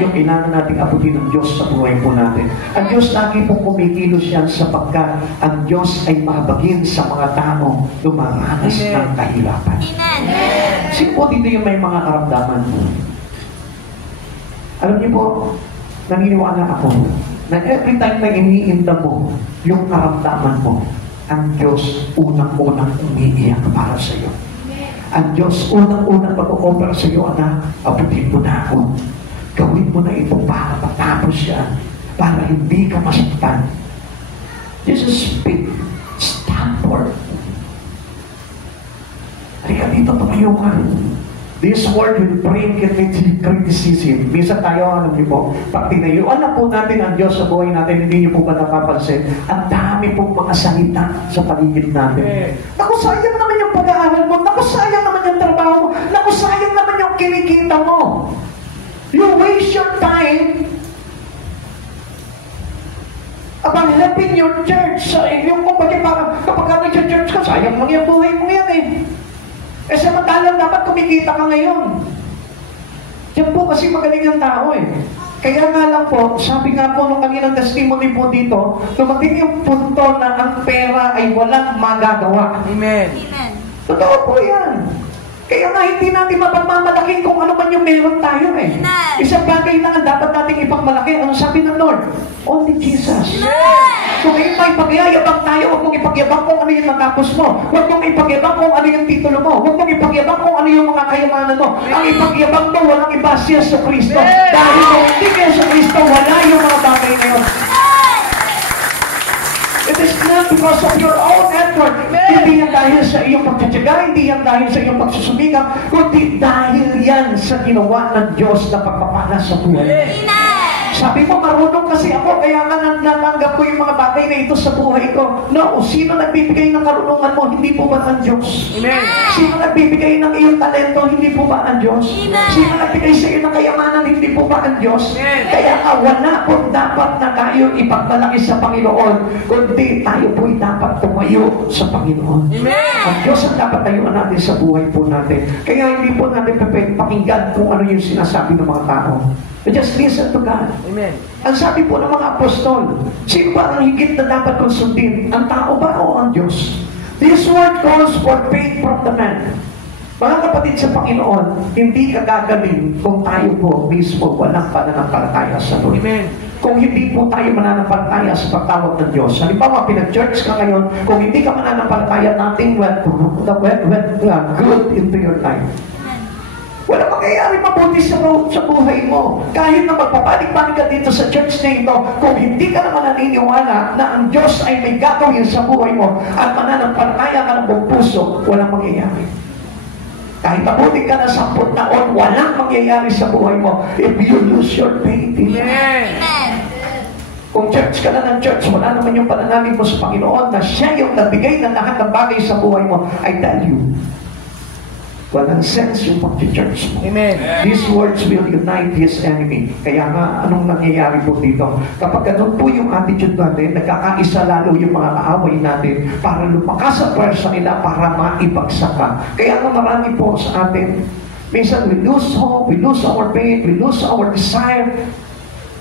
Yung kailangan natin abutin ng Diyos sa buhay po natin. Ang Diyos lagi pong kumikilos yan sapagkat ang Diyos ay mahabagin sa mga tao dumaranas ng kahirapan. Sino po dito yung may mga karamdaman? Alam niyo po, naniniwala ako na every time na iniinda mo yung karamdaman mo, ang Diyos unang-unang umiiyak para sa iyo. Ang Diyos unang-unang mag-o-offer sa iyo, anak, abutin mo na ako. Gawin mo na ito para matapos yan, para hindi ka masaktan. Jesus, speak. Stand for. Halika dito, tumayo ka. This word will bring criticism. Minsan tayo, alam niyo po, pag tinayuan na po natin ang Diyos sa buhay natin, hindi niyo po ba napapansin, ang dami pong mga salita sa paligid natin. Naku, sayang naman yung pag-aaral mo. Naku, sayang naman yung trabaho mo. Naku, sayang naman yung kinikita mo. You waste your time about helping your church. Yung kapag nag-church ka, sayang lang yung buhay mo yan eh. Eh samantalang dapat kumikita ka ngayon. Yan po kasi magaling ang tao eh. Kaya nga lang po, sabi nga po nung kanilang testimony po dito, dumating yung punto na ang pera ay walang magagawa. Amen. Totoo po yan. Kaya nga hindi natin mapagmamalaki kung ano man yung meron tayo eh. Isang bagay lang ang dapat nating ipagmalaki. Ano sabi ng Lord? Only Jesus. Kung ngayon may pagyayabang tayo, huwag mong ipagyabang kung ano yung natapos mo. Huwag mong ipagyabang kung ano yung titulo mo. Huwag mong ipagyabang kung ano yung mga kayamanan mo. Ang ipagyabang mo, walang iba si Yesu Cristo. Dahil kung hindi si Yesu Cristo, wala yung mga bagay na yun. It is not because of your own effort. Hindi yan dahil sa iyong pagtsatsaga, hindi yan dahil sa iyong pagsusumikap, kundi dahil yan sa ginawa ng Diyos na pagpapala sa buhay. Sabi mo, marunong kasi ako, kaya nga natanggap ko yung mga bagay na ito sa buhay ko. No, sino nagbibigay ng karunungan mo? Hindi po ba ang Diyos? Amen. Sino nagbibigay ng iyong talento? Hindi po ba ang Diyos? Sino nagbigay sa iyo ng kayamanan? Hindi po ba ang Diyos? Kaya nga, wala pong dapat na tayo ipagmalaki sa Panginoon, kundi tayo po'y dapat tumayo sa Panginoon. Amen. Ang Diyos ang dapat tayuan natin sa buhay po natin. Kaya hindi po natin pwede pakinggan kung ano yung sinasabi ng mga tao. Just listen to God. Amen. Ang sabi po ng mga apostol, sino ba ang higit na dapat kong sundin? Ang tao ba o ang Diyos? This word calls for faith from the man. Mga kapatid sa Panginoon, hindi ka gagaling kung tayo po mismo walang pananampalataya sa Lord. Amen. Kung hindi po tayo mananampalataya sa pagtawag ng Diyos. Halimbawa, pinag-church ka ngayon, kung hindi ka mananampalataya, nothing went good into your life. Wala mangyayari mabuti sa buhay mo. Kahit na magpapanig-panig ka dito sa church na ito, kung hindi ka naman naniniwala na ang Diyos ay may gagawin sa buhay mo at mananampalataya ka ng buong puso, walang mangyayari. Kahit mabuti ka na 10 taon, walang mangyayari sa buhay mo if you lose your faith. Amen. Kung church ka na ng church, wala naman yung pananalig mo sa Panginoon na siya yung nagbigay ng lahat ng bagay sa buhay mo, I tell you, walang sense yung pag-church mo. Amen. These words will unite his enemy. Kaya nga, anong nangyayari po dito? Kapag ganun po yung attitude natin, nagkakaisa lalo yung mga kaaway natin para lumakas sa pwersa nila para maibagsak ka. Kaya nga marami po sa atin, minsan we lose hope, we lose our faith, we lose our desire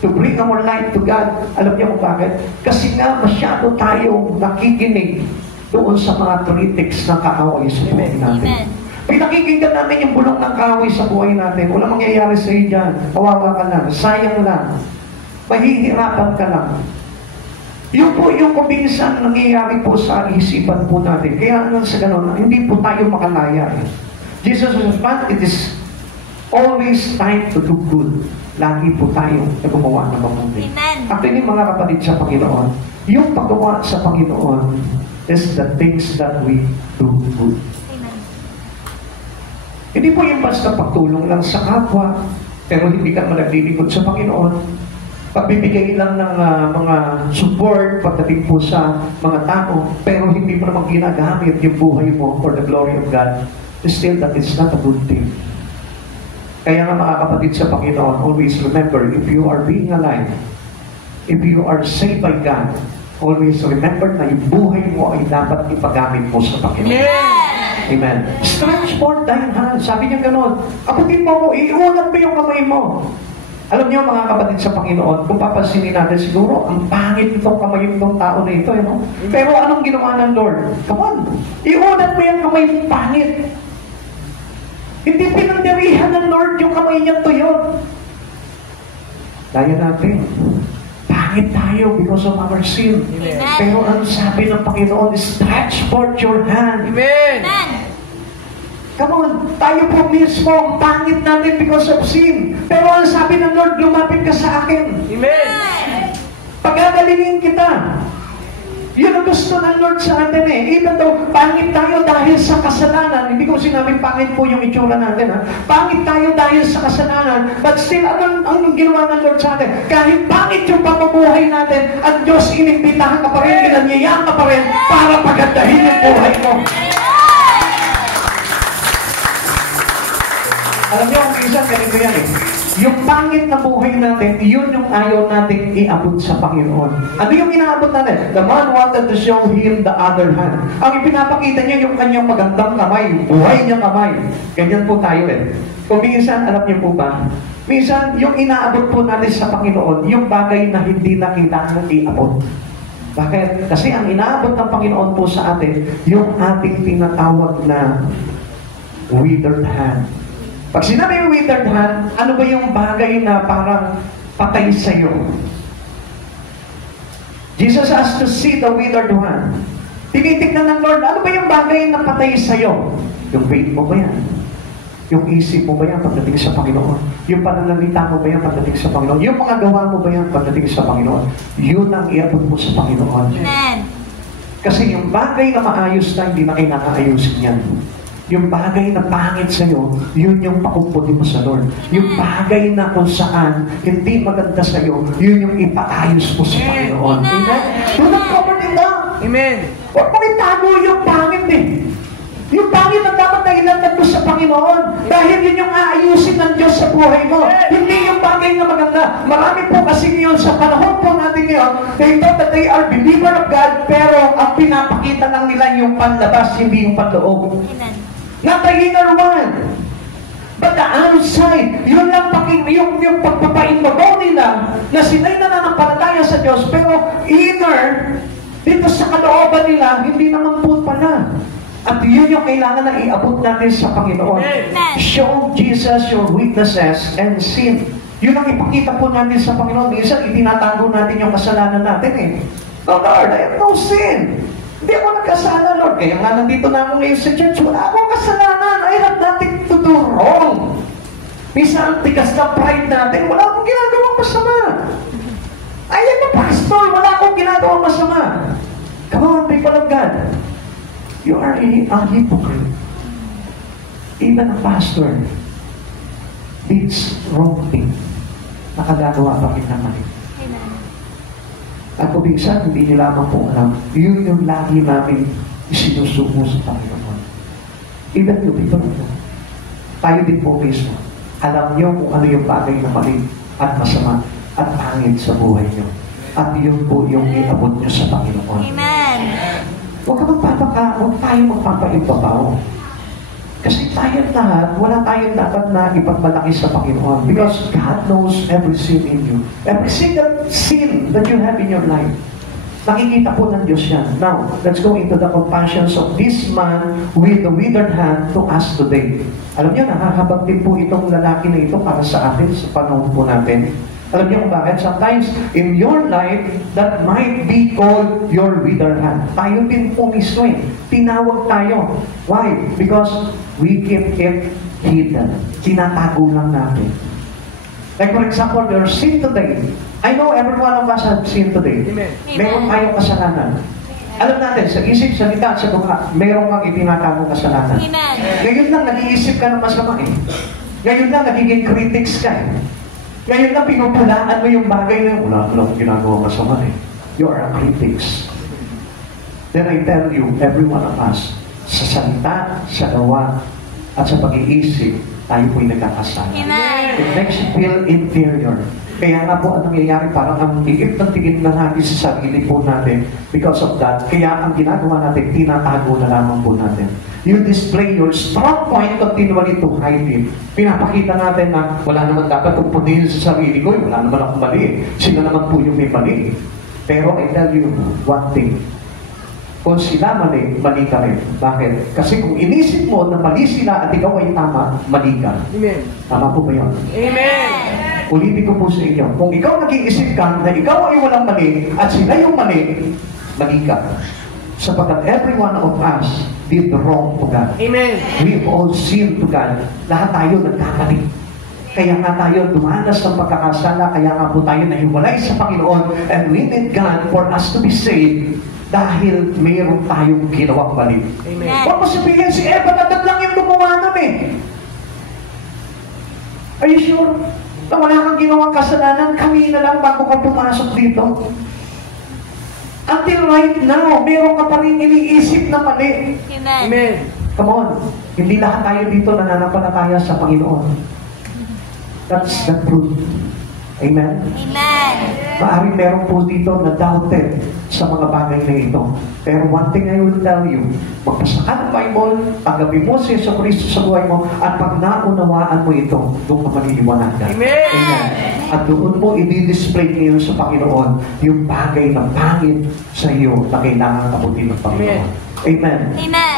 to bring our life to God. Alam niyo kung bakit? Kasi nga masyado tayong nakikinig doon sa mga critics na kaaway sa buhay natin. Pinakikinggan natin yung bulong ng kaaway sa buhay natin. Walang mangyayari sa iyo dyan. Kawawa ka lang. Sayang lang. Mahihirapan ka lang. Yun po yung kuminsan nangyayari po sa isipan po natin. Kaya naman sa ganun, hindi po tayo makalaya. Jesus was man, it is always time to do good. Lagi po tayo na gumawa ng mabuti. Actually, mga kapatid sa Panginoon, yung paggawa sa Panginoon is the things that we do good. Hindi po yung basta pagtulong lang sa kapwa, pero hindi ka naglilingkod sa Panginoon. Pagbibigay lang ng mga support pagdating po sa mga tao, pero hindi mo naman ginagamit yung buhay mo for the glory of God. Still, that is not a good thing. Kaya nga mga kapatid sa Panginoon, always remember, if you are being alive, if you are saved by God, always remember na yung buhay mo ay dapat ipagamit mo sa Panginoon. Amen. Amen. Stretch forth thine hand. Sabi niya gano'n, abutin mo ako, iulat mo yung kamay mo. Alam niyo mga kapatid sa Panginoon, kung papansinin natin siguro, ang pangit itong kamay itong tao na ito, no? Pero anong ginawa ng Lord? Come on, iunat mo yung kamay ng pangit. Hindi pinandirihan ng Lord yung kamay niya to yun. Daya natin, pangit tayo because of our sin. Amen. Pero ang sabi ng Panginoon, stretch forth your hand. Amen. Amen. Come on, tayo po mismo, ang pangit natin because of sin. Pero ang sabi ng Lord, lumapit ka sa akin. Amen. Pagagalingin kita. Yun ang gusto ng Lord sa atin eh. Even though pangit tayo dahil sa kasalanan, hindi ko sinabing pangit po yung itsura natin ha. Pangit tayo dahil sa kasalanan, but still, ang ginawa ng Lord sa atin? Kahit pangit yung pamumuhay natin, ang Diyos inimbitahan ka pa rin, inanyayahan ka pa rin para pagandahin yung buhay mo. Alam niyo, ang isa, ganito yan eh. Yung pangit na buhay natin, yun yung ayaw natin iabot sa Panginoon. Ano yung inaabot natin? The man wanted to show him the other hand. Ang ipinapakita niya yung kanyang magandang kamay, buhay niyang kamay. Ganyan po tayo eh. Kung minsan, alam niyo po ba, minsan, yung inaabot po natin sa Panginoon, yung bagay na hindi na kailangan iabot. Bakit? Kasi ang inaabot ng Panginoon po sa atin, yung ating tinatawag na withered hand. Pag sinabi yung withered hand, ano ba yung bagay na parang patay sa'yo? Jesus has to see the withered hand. Tinitignan ng Lord, ano ba yung bagay na patay sa'yo? Yung faith mo ba yan? Yung isip mo ba yan pagdating sa Panginoon? Yung pananalita mo ba yan pagdating sa Panginoon? Yung mga gawa mo ba yan pagdating sa Panginoon? Yun ang iabot mo sa Panginoon. Amen. Kasi yung bagay na maayos na, hindi na kailangan ayusin yan. Yung bagay na pangit sa'yo, yun yung pakumpunin mo sa Lord. Yung bagay na kung saan hindi maganda sa'yo, yun yung ipaayos mo sa Panginoon. Amen? Do not cover it up. Amen. Huwag mo itago yung pangit eh. Yung pangit na dapat na ilatag mo sa Panginoon. Dahil yun yung aayusin ng Diyos sa buhay mo. Hindi yung bagay na maganda. Marami po kasi ngayon sa panahon po natin ngayon, they thought that they are believer of God, pero ang pinapakita lang nila yung panlabas, hindi yung panloob. Amen. Not the inner one, but the outside. Yun lang yung pagpapainbabaw nila na sila'y nananampalataya sa Diyos, pero inner, dito sa kalooban nila, hindi naman po pala. At yun yung kailangan na iabot natin sa Panginoon. Amen. Show Jesus your weaknesses and sin. Yun ang ipakita po natin sa Panginoon. Minsan, itinatago natin yung kasalanan natin eh. No, Lord, I have no sin. Hindi ako nagkasala, Lord. Kaya nga nandito na ako ngayon sa church. Wala akong kasalanan. I have nothing to do wrong. Minsan, ang tigas na pride natin. Wala akong ginagawang masama. I am a pastor. Wala akong ginagawang masama. Come on, people of God. You are a hypocrite. Even a pastor did wrong thing. Nakagagawa pa rin naman. At kung minsan, hindi nyo lamang po alam, yun yung lagi namin isinusumo sa Panginoon. Even you, people of God. Tayo din po mismo. Alam nyo kung ano yung bagay na mali at masama at pangit sa buhay nyo. At yun po yung iabot nyo sa Panginoon. Amen. Huwag tayo magpapaibabaw. Kasi tayo lahat, wala tayong dapat na ipagmalaki sa Panginoon. Because God knows every sin in you. Every single sin that you have in your life. Nakikita po ng Diyos yan. Now, let's go into the compassions of this man with the withered hand to us today. Alam niyo, nakakabag din po itong lalaki na ito para sa atin sa panahon po natin. Alam niyo kung bakit? Sometimes, in your life, that might be called your withered hand. Tayo din po mismo eh. Tinawag tayo. Why? Because we keep it hidden. Tinatago lang natin. Like for example, your sin today. I know every one of us have sinned today. Amen. Meron tayong kasalanan. Alam natin, sa isip, salita, sa mukha, meron kang itinatagong kasalanan. Amen. Ngayon lang, nag-iisip ka ng masama eh. Ngayon lang, nagiging critics ka eh. Ngayon lang, pinupulaan mo yung bagay na wala akong ginagawa masama eh. You are a critics. Then I tell you, every one of us, sa salita, sa gawa, at sa pag-iisip, tayo po'y nagkakasala. Amen. It makes you feel inferior. Kaya nga po, ang nangyayari, parang ang liit ng tingin na natin sa sarili po natin because of that. Kaya ang ginagawa natin, tinatago na lamang po natin. You display your strong point continually to hide it. Pinapakita natin na wala naman dapat kumpunihin sa sarili ko, wala naman akong mali. Sila naman po yung may mali. Pero I tell you one thing. Kung sila mali, mali ka rin. Bakit? Kasi kung inisip mo na mali sila at ikaw ay tama, mali ka. Amen. Tama po ba yun? Amen. Ulitin ko po sa inyo. Kung ikaw nag-iisip ka na ikaw ay walang mali at sila yung mali, mali ka. Sapagkat every one of us did wrong to God. Amen. We've all sinned to God. Lahat tayo nagkamali. Kaya nga tayo dumanas ng pagkakasala, kaya nga po tayo nahiwalay sa Panginoon, and we need God for us to be saved dahil mayroon tayong ginawang mali. Amen. Huwag mo sabihin si Eva, tatag lang yung gumawa namin. Are you sure? Na wala kang ginawang kasalanan, kami na lang bago ka pumasok dito. Until right now, meron ka pa rin iniisip na mali. Amen. Amen. Come on, hindi lahat tayo dito nananampalataya sa Panginoon. That's the truth. Amen? Amen. Maaaring meron po dito na doubted sa mga bagay na ito. Pero one thing I will tell you, magbasa ka ng Bible, tanggapin mo si Yesu Cristo sa buhay mo, at pag naunawaan mo ito, doon ka maliliwanagan. Amen. Amen. At doon mo i-display ngayon sa Panginoon yung bagay na pangit sa iyo na kailangan kabutin ng Panginoon. Amen. Amen.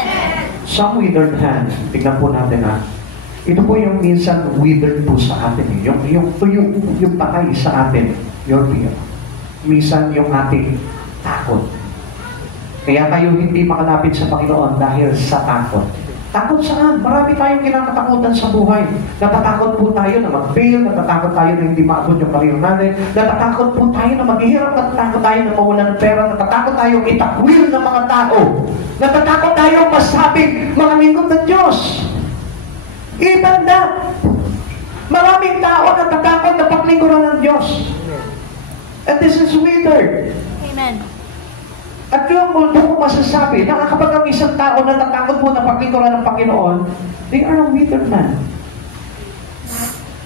Some withered hands, tignan po natin ha. Ito po yung minsan withered po sa atin. Yung patay sa atin, your fear. Minsan yung ating takot. Kaya tayo hindi makalapit sa Panginoon dahil sa takot. Takot saan? Marami tayong kinakatakutan sa buhay. Natatakot po tayo na mag-fail, natatakot tayo na hindi maabot yung karir natin, natatakot po tayo na maghihirap, natatakot tayo na mawala ng pera, natatakot tayo itakwil ng mga tao, natatakot tayo masabing mga lingkod ng Diyos. Even that, maraming tao natatakot na paglingkuran ng Diyos. And this is withered. Amen. At yung mundo ko masasabi na kapag ang isang tao natatakot mo na paglingkuran ng Panginoon, they are a withered man.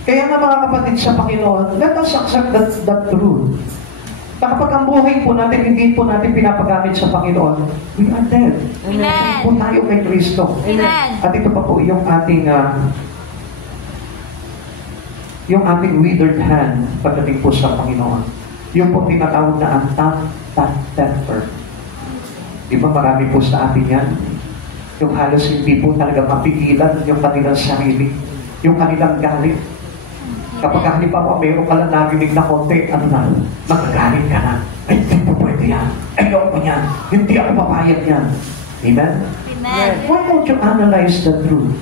Kaya nga mga kapatid sa Panginoon, let us accept that truth. Na kapag ang buhay po natin, hindi po natin pinapagamit sa Panginoon, we are dead. Amen. Po tayo kay Kristo. Amen. At ito pa po yung ating withered hand pagdating po sa Panginoon. Yung po tinatawag na untapped temper. Di ba marami po sa atin yan? Yung halos hindi po talaga mapigilan yung kanilang sarili, yung kanilang galit. Kapag halimbawa mayroon ka lang narinig na konti, magagalit ka na. Ay, hindi po pwede yan. Ayoko yan. Hindi ako papayag yan. Amen? Amen. Why don't you analyze the truth?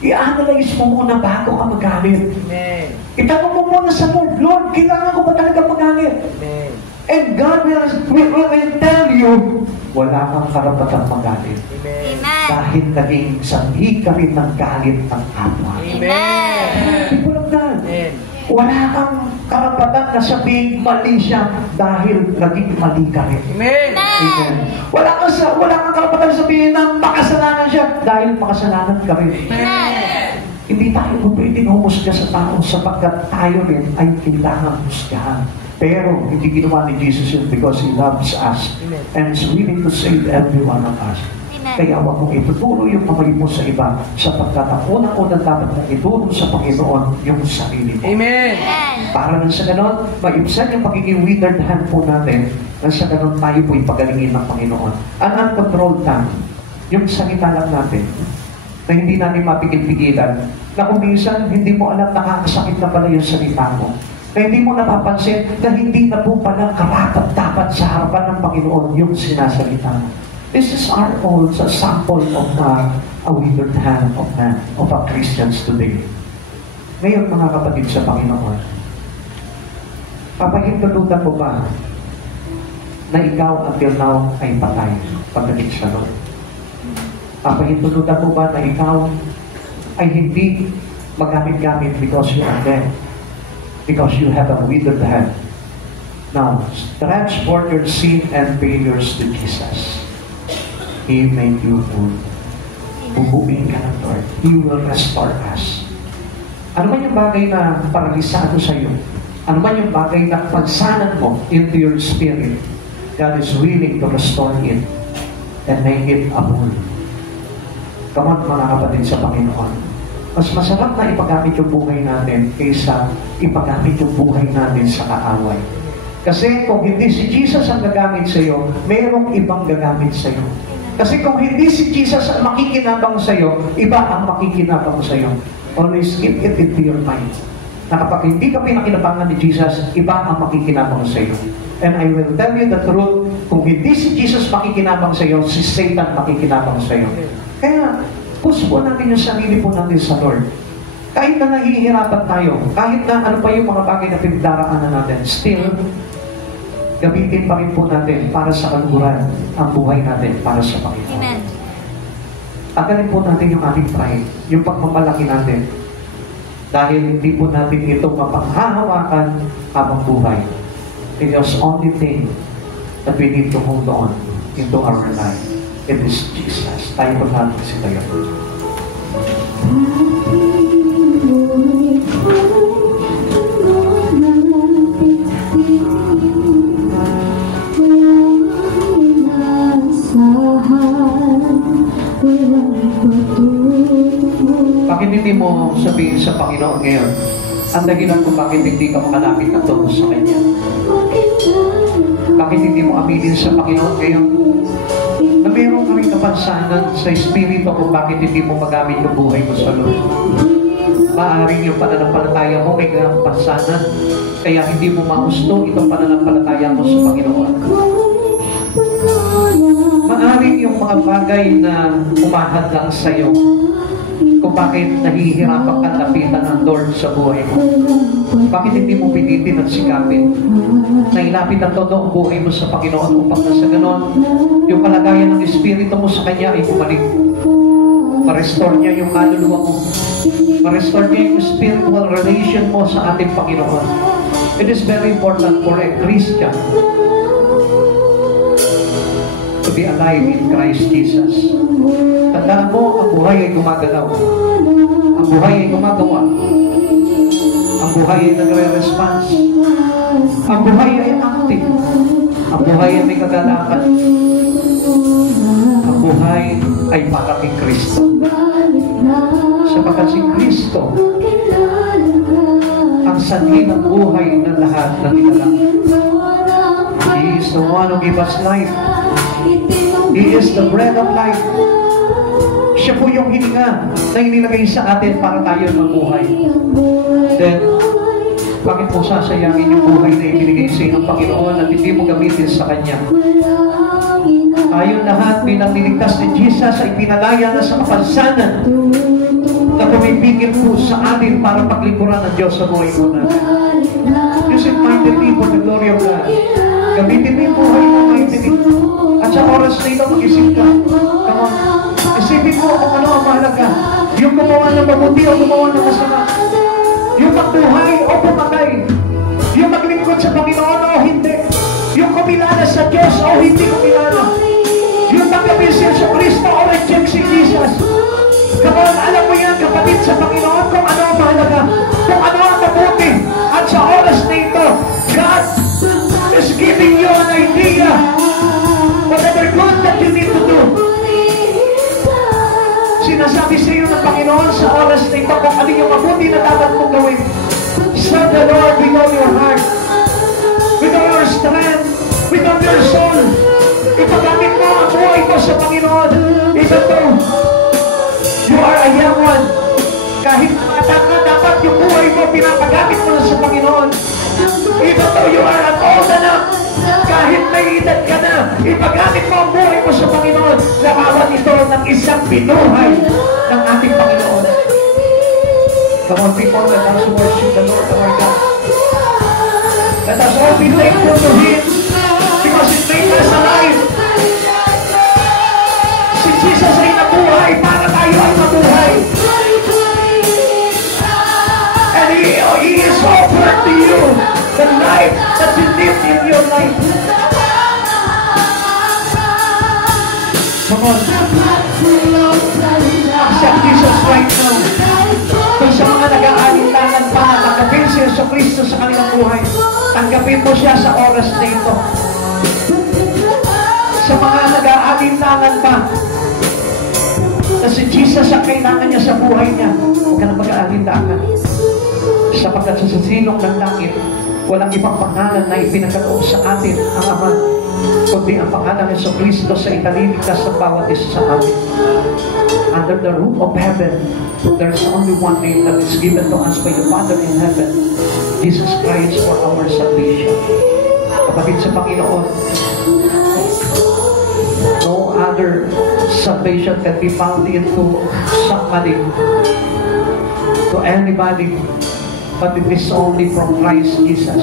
I-analyze mo muna bago ka magalit. Amen. Itanong mo muna sa Lord, Lord, kailangan ko ba talaga magalit? Amen. And God will tell you, wala kang karapatang magalit. Amen. Amen. Dahil naging sanhi ka rin ng galit ng kapwa. Amen. People of God, Amen. wala kang karapatan na sabihin mali siya dahil naging mali ka rin. Amen. Amen. Wala kang karapatan sabihin na makasalanan siya dahil makasalanan ka rin. Amen. Hindi tayo po pwedeng humusga sa tao sapagkat tayo rin ay kailangan husgahan. Pero hindi ginawa ni Jesus yun because He loves us Amen. and is willing to save every one of us. Amen. Kaya huwag mong ituturo yung kamay mo sa iba sapagkat ang unang-unang dapat mong ituro sa Panginoon yung sarili mo. Amen. Amen. Para nang sa ganon, maibsan yung pagiging withered hand po natin nang sa ganon tayo po ipagalingin ng Panginoon. Ang uncontrolled tongue, yung salita lang natin, na hindi natin mapigil-pigilan, na kung minsan hindi mo alam nakakasakit na pala yung salita mo, na hindi mo napapansin na hindi na po pala karapat-dapat sa harapan ng Panginoon yung sinasalita mo. This is our own sample of a withered hand of man, of a Christians today. Ngayon mga kapatid sa Panginoon, papahintulutan mo ba na ikaw until now ay patay pagdating sa Lord? Papahintulutan mo ba na ikaw ay hindi magamit-gamit because you are dead? Because you have a withered hand. Now, transport your sin and failures to Jesus. He made you whole. Bubuin ka ng Lord. He will restore us. Ano man yung bagay na paralisado sa iyo, ano man yung bagay na pagsanan mo into your spirit, God is willing to restore it and make it a whole. Come on, mga kapatid sa Panginoon. Mas masarap na ipagamit yung buhay natin kaysa ipagamit yung buhay natin sa kaaway. Kasi kung hindi si Jesus ang gagamit sa iyo, mayroong ibang gagamit sa iyo. Kasi kung hindi si Jesus ang makikinabang sa iyo, iba ang makikinabang sa iyo. Always keep it into your mind. Na kapag hindi ka pinakinabangan ni Jesus, iba ang makikinabang sa iyo. And I will tell you the truth, kung hindi si Jesus makikinabang sa iyo, si Satan makikinabang sa iyo. Kaya, push po natin yung sarili po natin sa Lord. Kahit na nahihirapan tayo, kahit na ano pa yung mga bagay na pinagdaraanan natin, still, gamitin pa rin po natin para sa kaluguran ang buhay natin para sa Panginoon. Amen. Tagalin po natin yung ating pride, yung pagmamalaki natin. Dahil hindi po natin ito mapanghahawakan habang buhay. It is only thing that we need to hold on into our life. It is Jesus. Tayo po natin si tayo. Bakit hindi mo sabihin sa Panginoon ngayon, ang dahilan kung bakit hindi ka makalapit na tungo sa Kanya? Bakit hindi mo aminin sa Panginoon ngayon na mayroon kaming kapansanan sa Espiritu kung bakit hindi mo magamit yung buhay mo sa Lord? Maaaring yung pananampalataya mo may kapansanan, kaya hindi mo magusto itong pananampalataya mo sa Panginoon. Maaaring yung mga bagay na umahad lang sa iyo kung bakit nahihirapan ka lapitan ng Lord sa buhay mo. Bakit hindi mo pilitin at sikapin na ilapit ang todo ang buhay mo sa Panginoon upang na sa ganon, yung kalagayan ng Espiritu mo sa Kanya ay bumalik. Ma-restore niya yung kaluluwa mo. Ma-restore niya yung spiritual relation mo sa ating Panginoon. It is very important for a Christian to be alive in Christ Jesus. Tandaan mo, ang buhay ay gumagalaw. Ang buhay ay gumagawa. Ang buhay ay nagre-response. Ang buhay ay active. Ang buhay ay may kagalakan. Ang buhay ay para kay Kristo. Sapagkat si Kristo ang sanhi ng buhay ng lahat ng nilalang. He is the one who gave us life. He is the bread of life. Siya po yung hininga na inilagay sa atin para tayo mabuhay. Then, bakit po sasayangin yung buhay na ibinigay sa inyo ng Panginoon at hindi mo gamitin sa Kanya? Tayo lahat bilang niligtas ni Jesus ay pinalaya na sa kapansanan na pumipigil po sa atin para paglingkuran ng Diyos sa buhay po natin. Use it mightily for the glory of God. Gamitin mo yung buhay mo mightily. At sa oras na ito, mag-isip ka. Come on. Isipin mo kung ano ang mahalaga. Yung gumawa ng mabuti o gumawa ng masama. Yung magbuhay o pumatay. Yung maglingkod sa Panginoon o hindi. Yung kumilala sa Diyos o hindi kumilala. Yung tanggapin si Kristo o reject si Jesus. Come on, alam mo yan kapatid sa Panginoon kung ano ang mahalaga. Kung ano ang mabuti. At sa oras na ito, God is giving you an idea. Whatever good that you need to do. Sinasabi sa iyo ng Panginoon sa oras na ito kung ano yung mabuti na dapat mong gawin. Serve the Lord with all your heart, with all your strength, with all your soul. Ipagamit mo ang buhay mo sa Panginoon. Even though you are a young one, kahit mata ka, dapat yung buhay mo pinapagamit mo na sa Panginoon. Even though you are an old enough, kahit may edad ka na, ipagamit mo ang buhay mo sa Panginoon. Lakawan ito ng isang binuhay ng ating Panginoon. Come on, people, let us worship the Lord our God. Let us all be thankful to Him because He made us alive. Si Jesus ay nabuhay para tayo ay mabuhay. And He is offered to you the life that you live in your life. Come on. Accept Jesus right now. Kung sa mga nag-aalinlangan pa na tanggapin si Kristo sa kanilang buhay, tanggapin mo siya sa oras na ito. Sa mga nag-aalinlangan pa na na si Jesus ang kailangan niya sa buhay niya, huwag ka na mag-aalinlangan. Sapagkat sa silong ng langit, walang ibang pangalan na ipinagkaloob sa atin ang Ama, kundi ang pangalan ng Jesucristo sa ikaliligtas ng bawat isa sa atin. Under the roof of heaven, there is only one name that is given to us by the Father in heaven, Jesus Christ, for our salvation. Kapatid sa Panginoon, no other salvation can be found into somebody, to anybody, but it is only from Christ Jesus.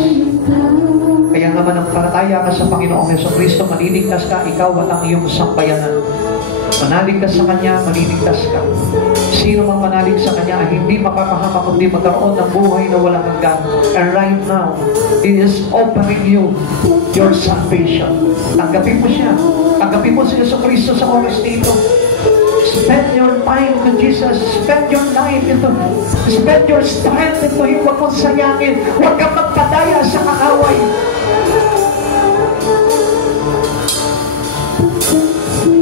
Kaya naman ang palataya ka sa Panginoong Jesucristo, maniligtas ka, ikaw at ang iyong sambayanan. Manalig ka sa Kanya, maniligtas ka. Sino mang manalig sa Kanya ay hindi mapapahama kundi magkaroon ng buhay na walang hanggan. And right now, He is offering you your salvation. Tanggapin mo siya. Tanggapin mo si Jesucristo sa oras nito. Spend your time to Jesus. Spend your life into Him. Spend your strength into Him. Huwag mong sayangin. Huwag kang magpadaya sa kaaway.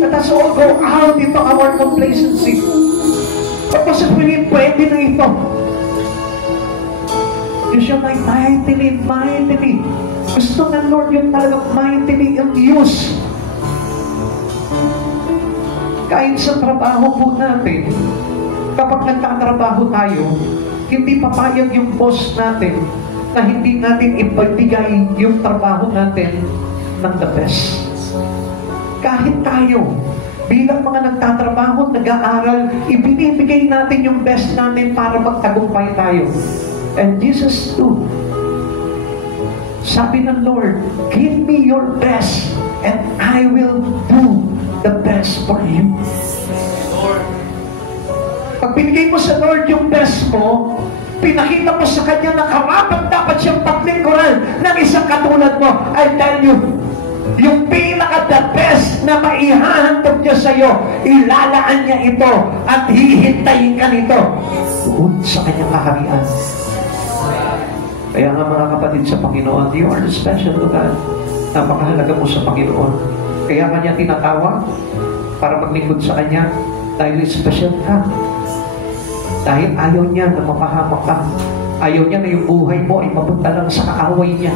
Let us all go out into our complacency. Huwag mo sabihin, pwede na ito. You shall like mightily. Gusto ng Lord yung talagang mightily use. Kahit sa trabaho po natin, kapag nagtatrabaho tayo, hindi papayag yung boss natin na hindi natin ibigay yung trabaho natin ng the best. Kahit tayo, bilang mga nagtatrabaho, nag-aaral, ibinibigay natin yung best natin para magtagumpay tayo. And Jesus too, sabi ng Lord, give me your best and I will do the best for you. Pag binigay mo sa Lord yung best mo, pinakita mo sa Kanya na karapat dapat siyang paglingkuran ng isang katulad mo. I tell you, yung pinaka-the best na maihahandog niya sa'yo, ilalaan niya ito at hihintayin ka nito doon sa Kanyang kaharian. Kaya nga mga kapatid sa Panginoon, you are special to God. Napakahalaga mo sa Panginoon. Kaya Kanya tinatawag para maglingkod sa Kanya dahil special ka. Dahil ayaw niya na mapahamak ka. Ayaw niya na yung buhay mo ay mapunta lang sa kaaway niya.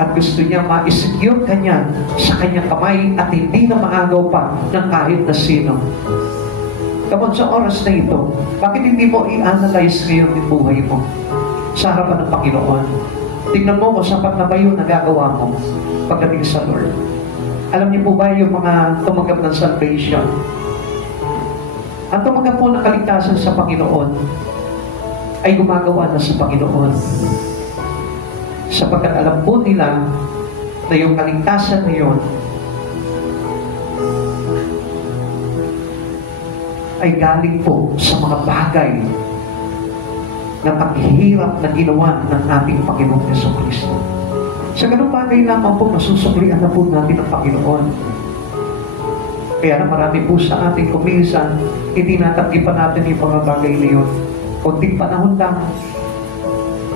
At gusto niya ma-secure ka niya sa Kanyang kamay at hindi na maagaw pa ng kahit na sino. Kapag sa oras na ito, bakit hindi mo i-analyze ngayon yung buhay mo sa harapan ng Panginoon? Tingnan mo kung sapat na ba yung nagagawa mo pagdating sa Lord. Alam niyo po ba yung mga tumanggap ng salvation? Ang tumanggap po ng kaligtasan sa Panginoon ay gumagawa na sa Panginoon. Sapagkat alam po nila na yung kaligtasan na yun ay galing po sa mga bagay na paghihirap na ginawa ng ating Panginoong Jesucristo. Sa ganung bagay lamang po, masusuklian na po natin ang Panginoon. Kaya na marami po sa ating kuminsan, hindi natanggi pa natin yung mga bagay na yun. Konting panahon lang,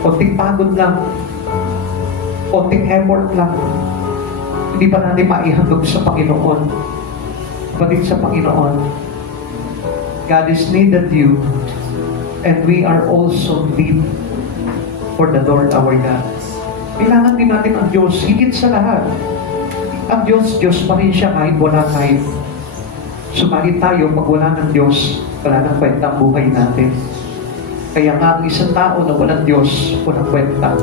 konting pagod lang, konting effort lang, hindi pa natin maihandog sa Panginoon. Kapatid sa Panginoon, God is needed you, and we are also need for the Lord our God. Kailangan din natin ang Diyos, higit sa lahat. Ang Diyos, Diyos pa rin siya kahit wala tayo. Sumalit tayo, pag wala ng Diyos, wala nang kwenta ang buhay natin. Kaya nga ang isang tao na walang Diyos, walang kwenta.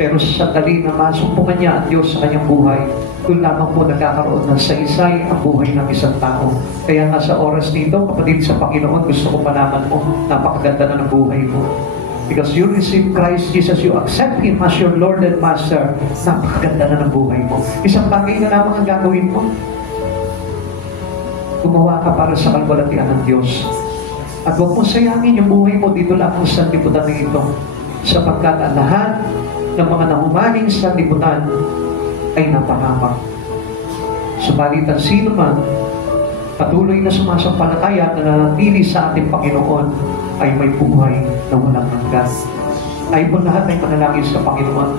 Pero sa sandali na masumpungan niya ang Diyos sa kanyang buhay, doon lamang po nagkakaroon ng saysay ang buhay ng isang tao. Kaya nga sa oras nito, kapatid sa Panginoon, gusto ko malaman mo, napakaganda na ng buhay mo. Because you receive Christ Jesus, you accept Him as your Lord and Master, napakaganda na ng buhay mo. Isang bagay na lamang ang gagawin mo. Gumawa ka para sa kalwalatian ng Diyos. At huwag mo sayangin yung buhay mo dito lang sa liputan na ito. Sapagkat ang lahat ng mga nahumaling sa liputan ay napahamak. Subalit ang sino man patuloy na sumasampalataya at nananatili sa ating Panginoon ay may buhay na walang hanggan. Tayo po lahat ay manalangin sa Panginoon.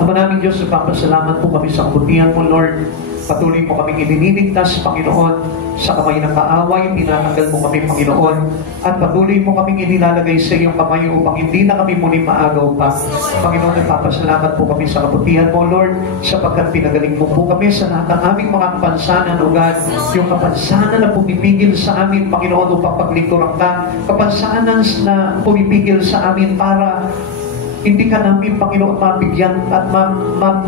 Ama naming Diyos, nagpapasalamat po kami sa kabutihan mo, Lord, Patuloy mo kaming iniligtas, Panginoon, sa kamay ng kaaway, tinatanggal mo kami, Panginoon, at patuloy mo kaming inilalagay sa iyong kamay upang hindi na kami muli maagaw pa. Panginoon, nagpapasalamat po kami sa kabutihan mo, Lord, sapagkat pinagaling mo po kami sa lahat ng aming mga kapansanan, O God, yung kapansanan na pumipigil sa amin, Panginoon, upang paglingkuran ka, kapansanan na pumipigil sa amin para hindi ka namin, Panginoon, mabigyan at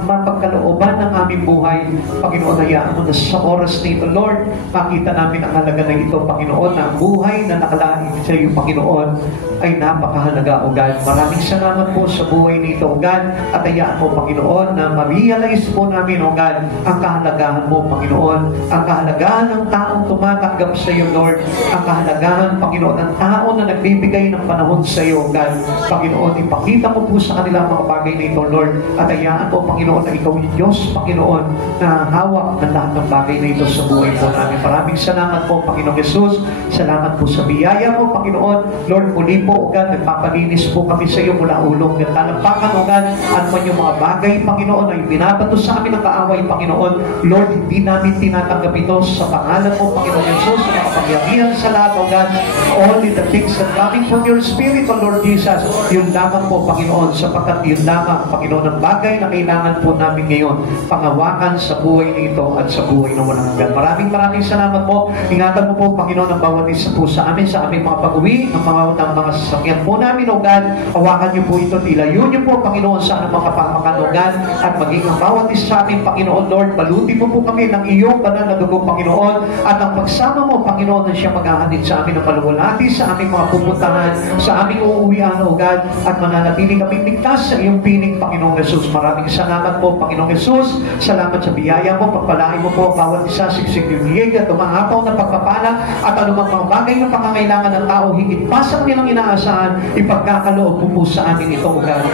mapagkalooban ng aming buhay. Panginoon, hayaan mo na sa oras nito, Lord, makita namin ang halaga na ito, Panginoon, na ang buhay na nakalain sa iyo, Panginoon, ay napakahalaga, O God. Maraming salamat po sa buhay nito, O God, at hayaan mo, Panginoon, na ma-realize po namin, O God, ang kahalagahan mo, Panginoon, ang kahalagahan ng taong tumatanggap sa iyo, Lord, ang kahalagahan, Panginoon, ng tao na nagbibigay ng panahon sa iyo, O God. Panginoon, ipakita mo po sa kanila mga bagay nito, Lord, at hayaan po, Panginoon, na ikaw yung Diyos, Panginoon, na hawak ng lahat ng bagay na ito sa buhay po namin. Maraming salamat po, Panginoon Jesus. Salamat po sa biyaya mo, Panginoon. Lord, muli po, O God, nagpapalinis po kami sa iyo mula ulong ng talampakan, O God, at man yung mga bagay, Panginoon, ay binabato sa amin ng kaaway, Panginoon. Lord, hindi namin tinatanggap ito sa pangalan mo, Panginoon Jesus, na makapangyarihan sa lahat, O God. Only the things that coming from your Spirit, O Lord Jesus, yun lamang po, Panginoon, sapagkat yun lamang, Panginoon, ang bagay na kailangan po namin ngayon, pangawakan sa buhay nito at sa buhay ng walang hanggan. Maraming salamat po. Ingatan mo po, Panginoon, ang bawat isa po sa amin, sa aming mga pag-uwi, ng mga sasakyan po namin, O God. Hawakan niyo po ito, ilayo niyo po, Panginoon, sa anong mga kapamakan, O God, at maging ang bawat isa sa amin, Panginoon, Lord, baluti mo po kami ng iyong banal na dugo, Panginoon, at ang pagsama mo, Panginoon, na siya maghahatid sa amin ng paluwalhati, sa aming mga pupuntahan, sa aming uuwian, O God, at mananatili kami ligtas sa iyong piling, Panginoong Jesus. Maraming salamat po, Panginoong Jesus. Salamat sa biyaya mo, pagpalain mo po bawat isa, siksik yung hiyig at umahapaw na pagpapala at anumang mga bagay na pangangailangan ng tao, higit pa sa kanilang inaasahan, ipagkakaloob mo po sa amin ito, O God.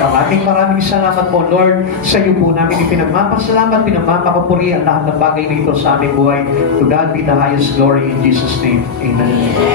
Maraming salamat po, Lord, sa iyo po namin ipinagmapasalamat, pinagmapakapuri ang lahat ng bagay na ito sa aming buhay. To God be the highest glory in Jesus' name. Amen.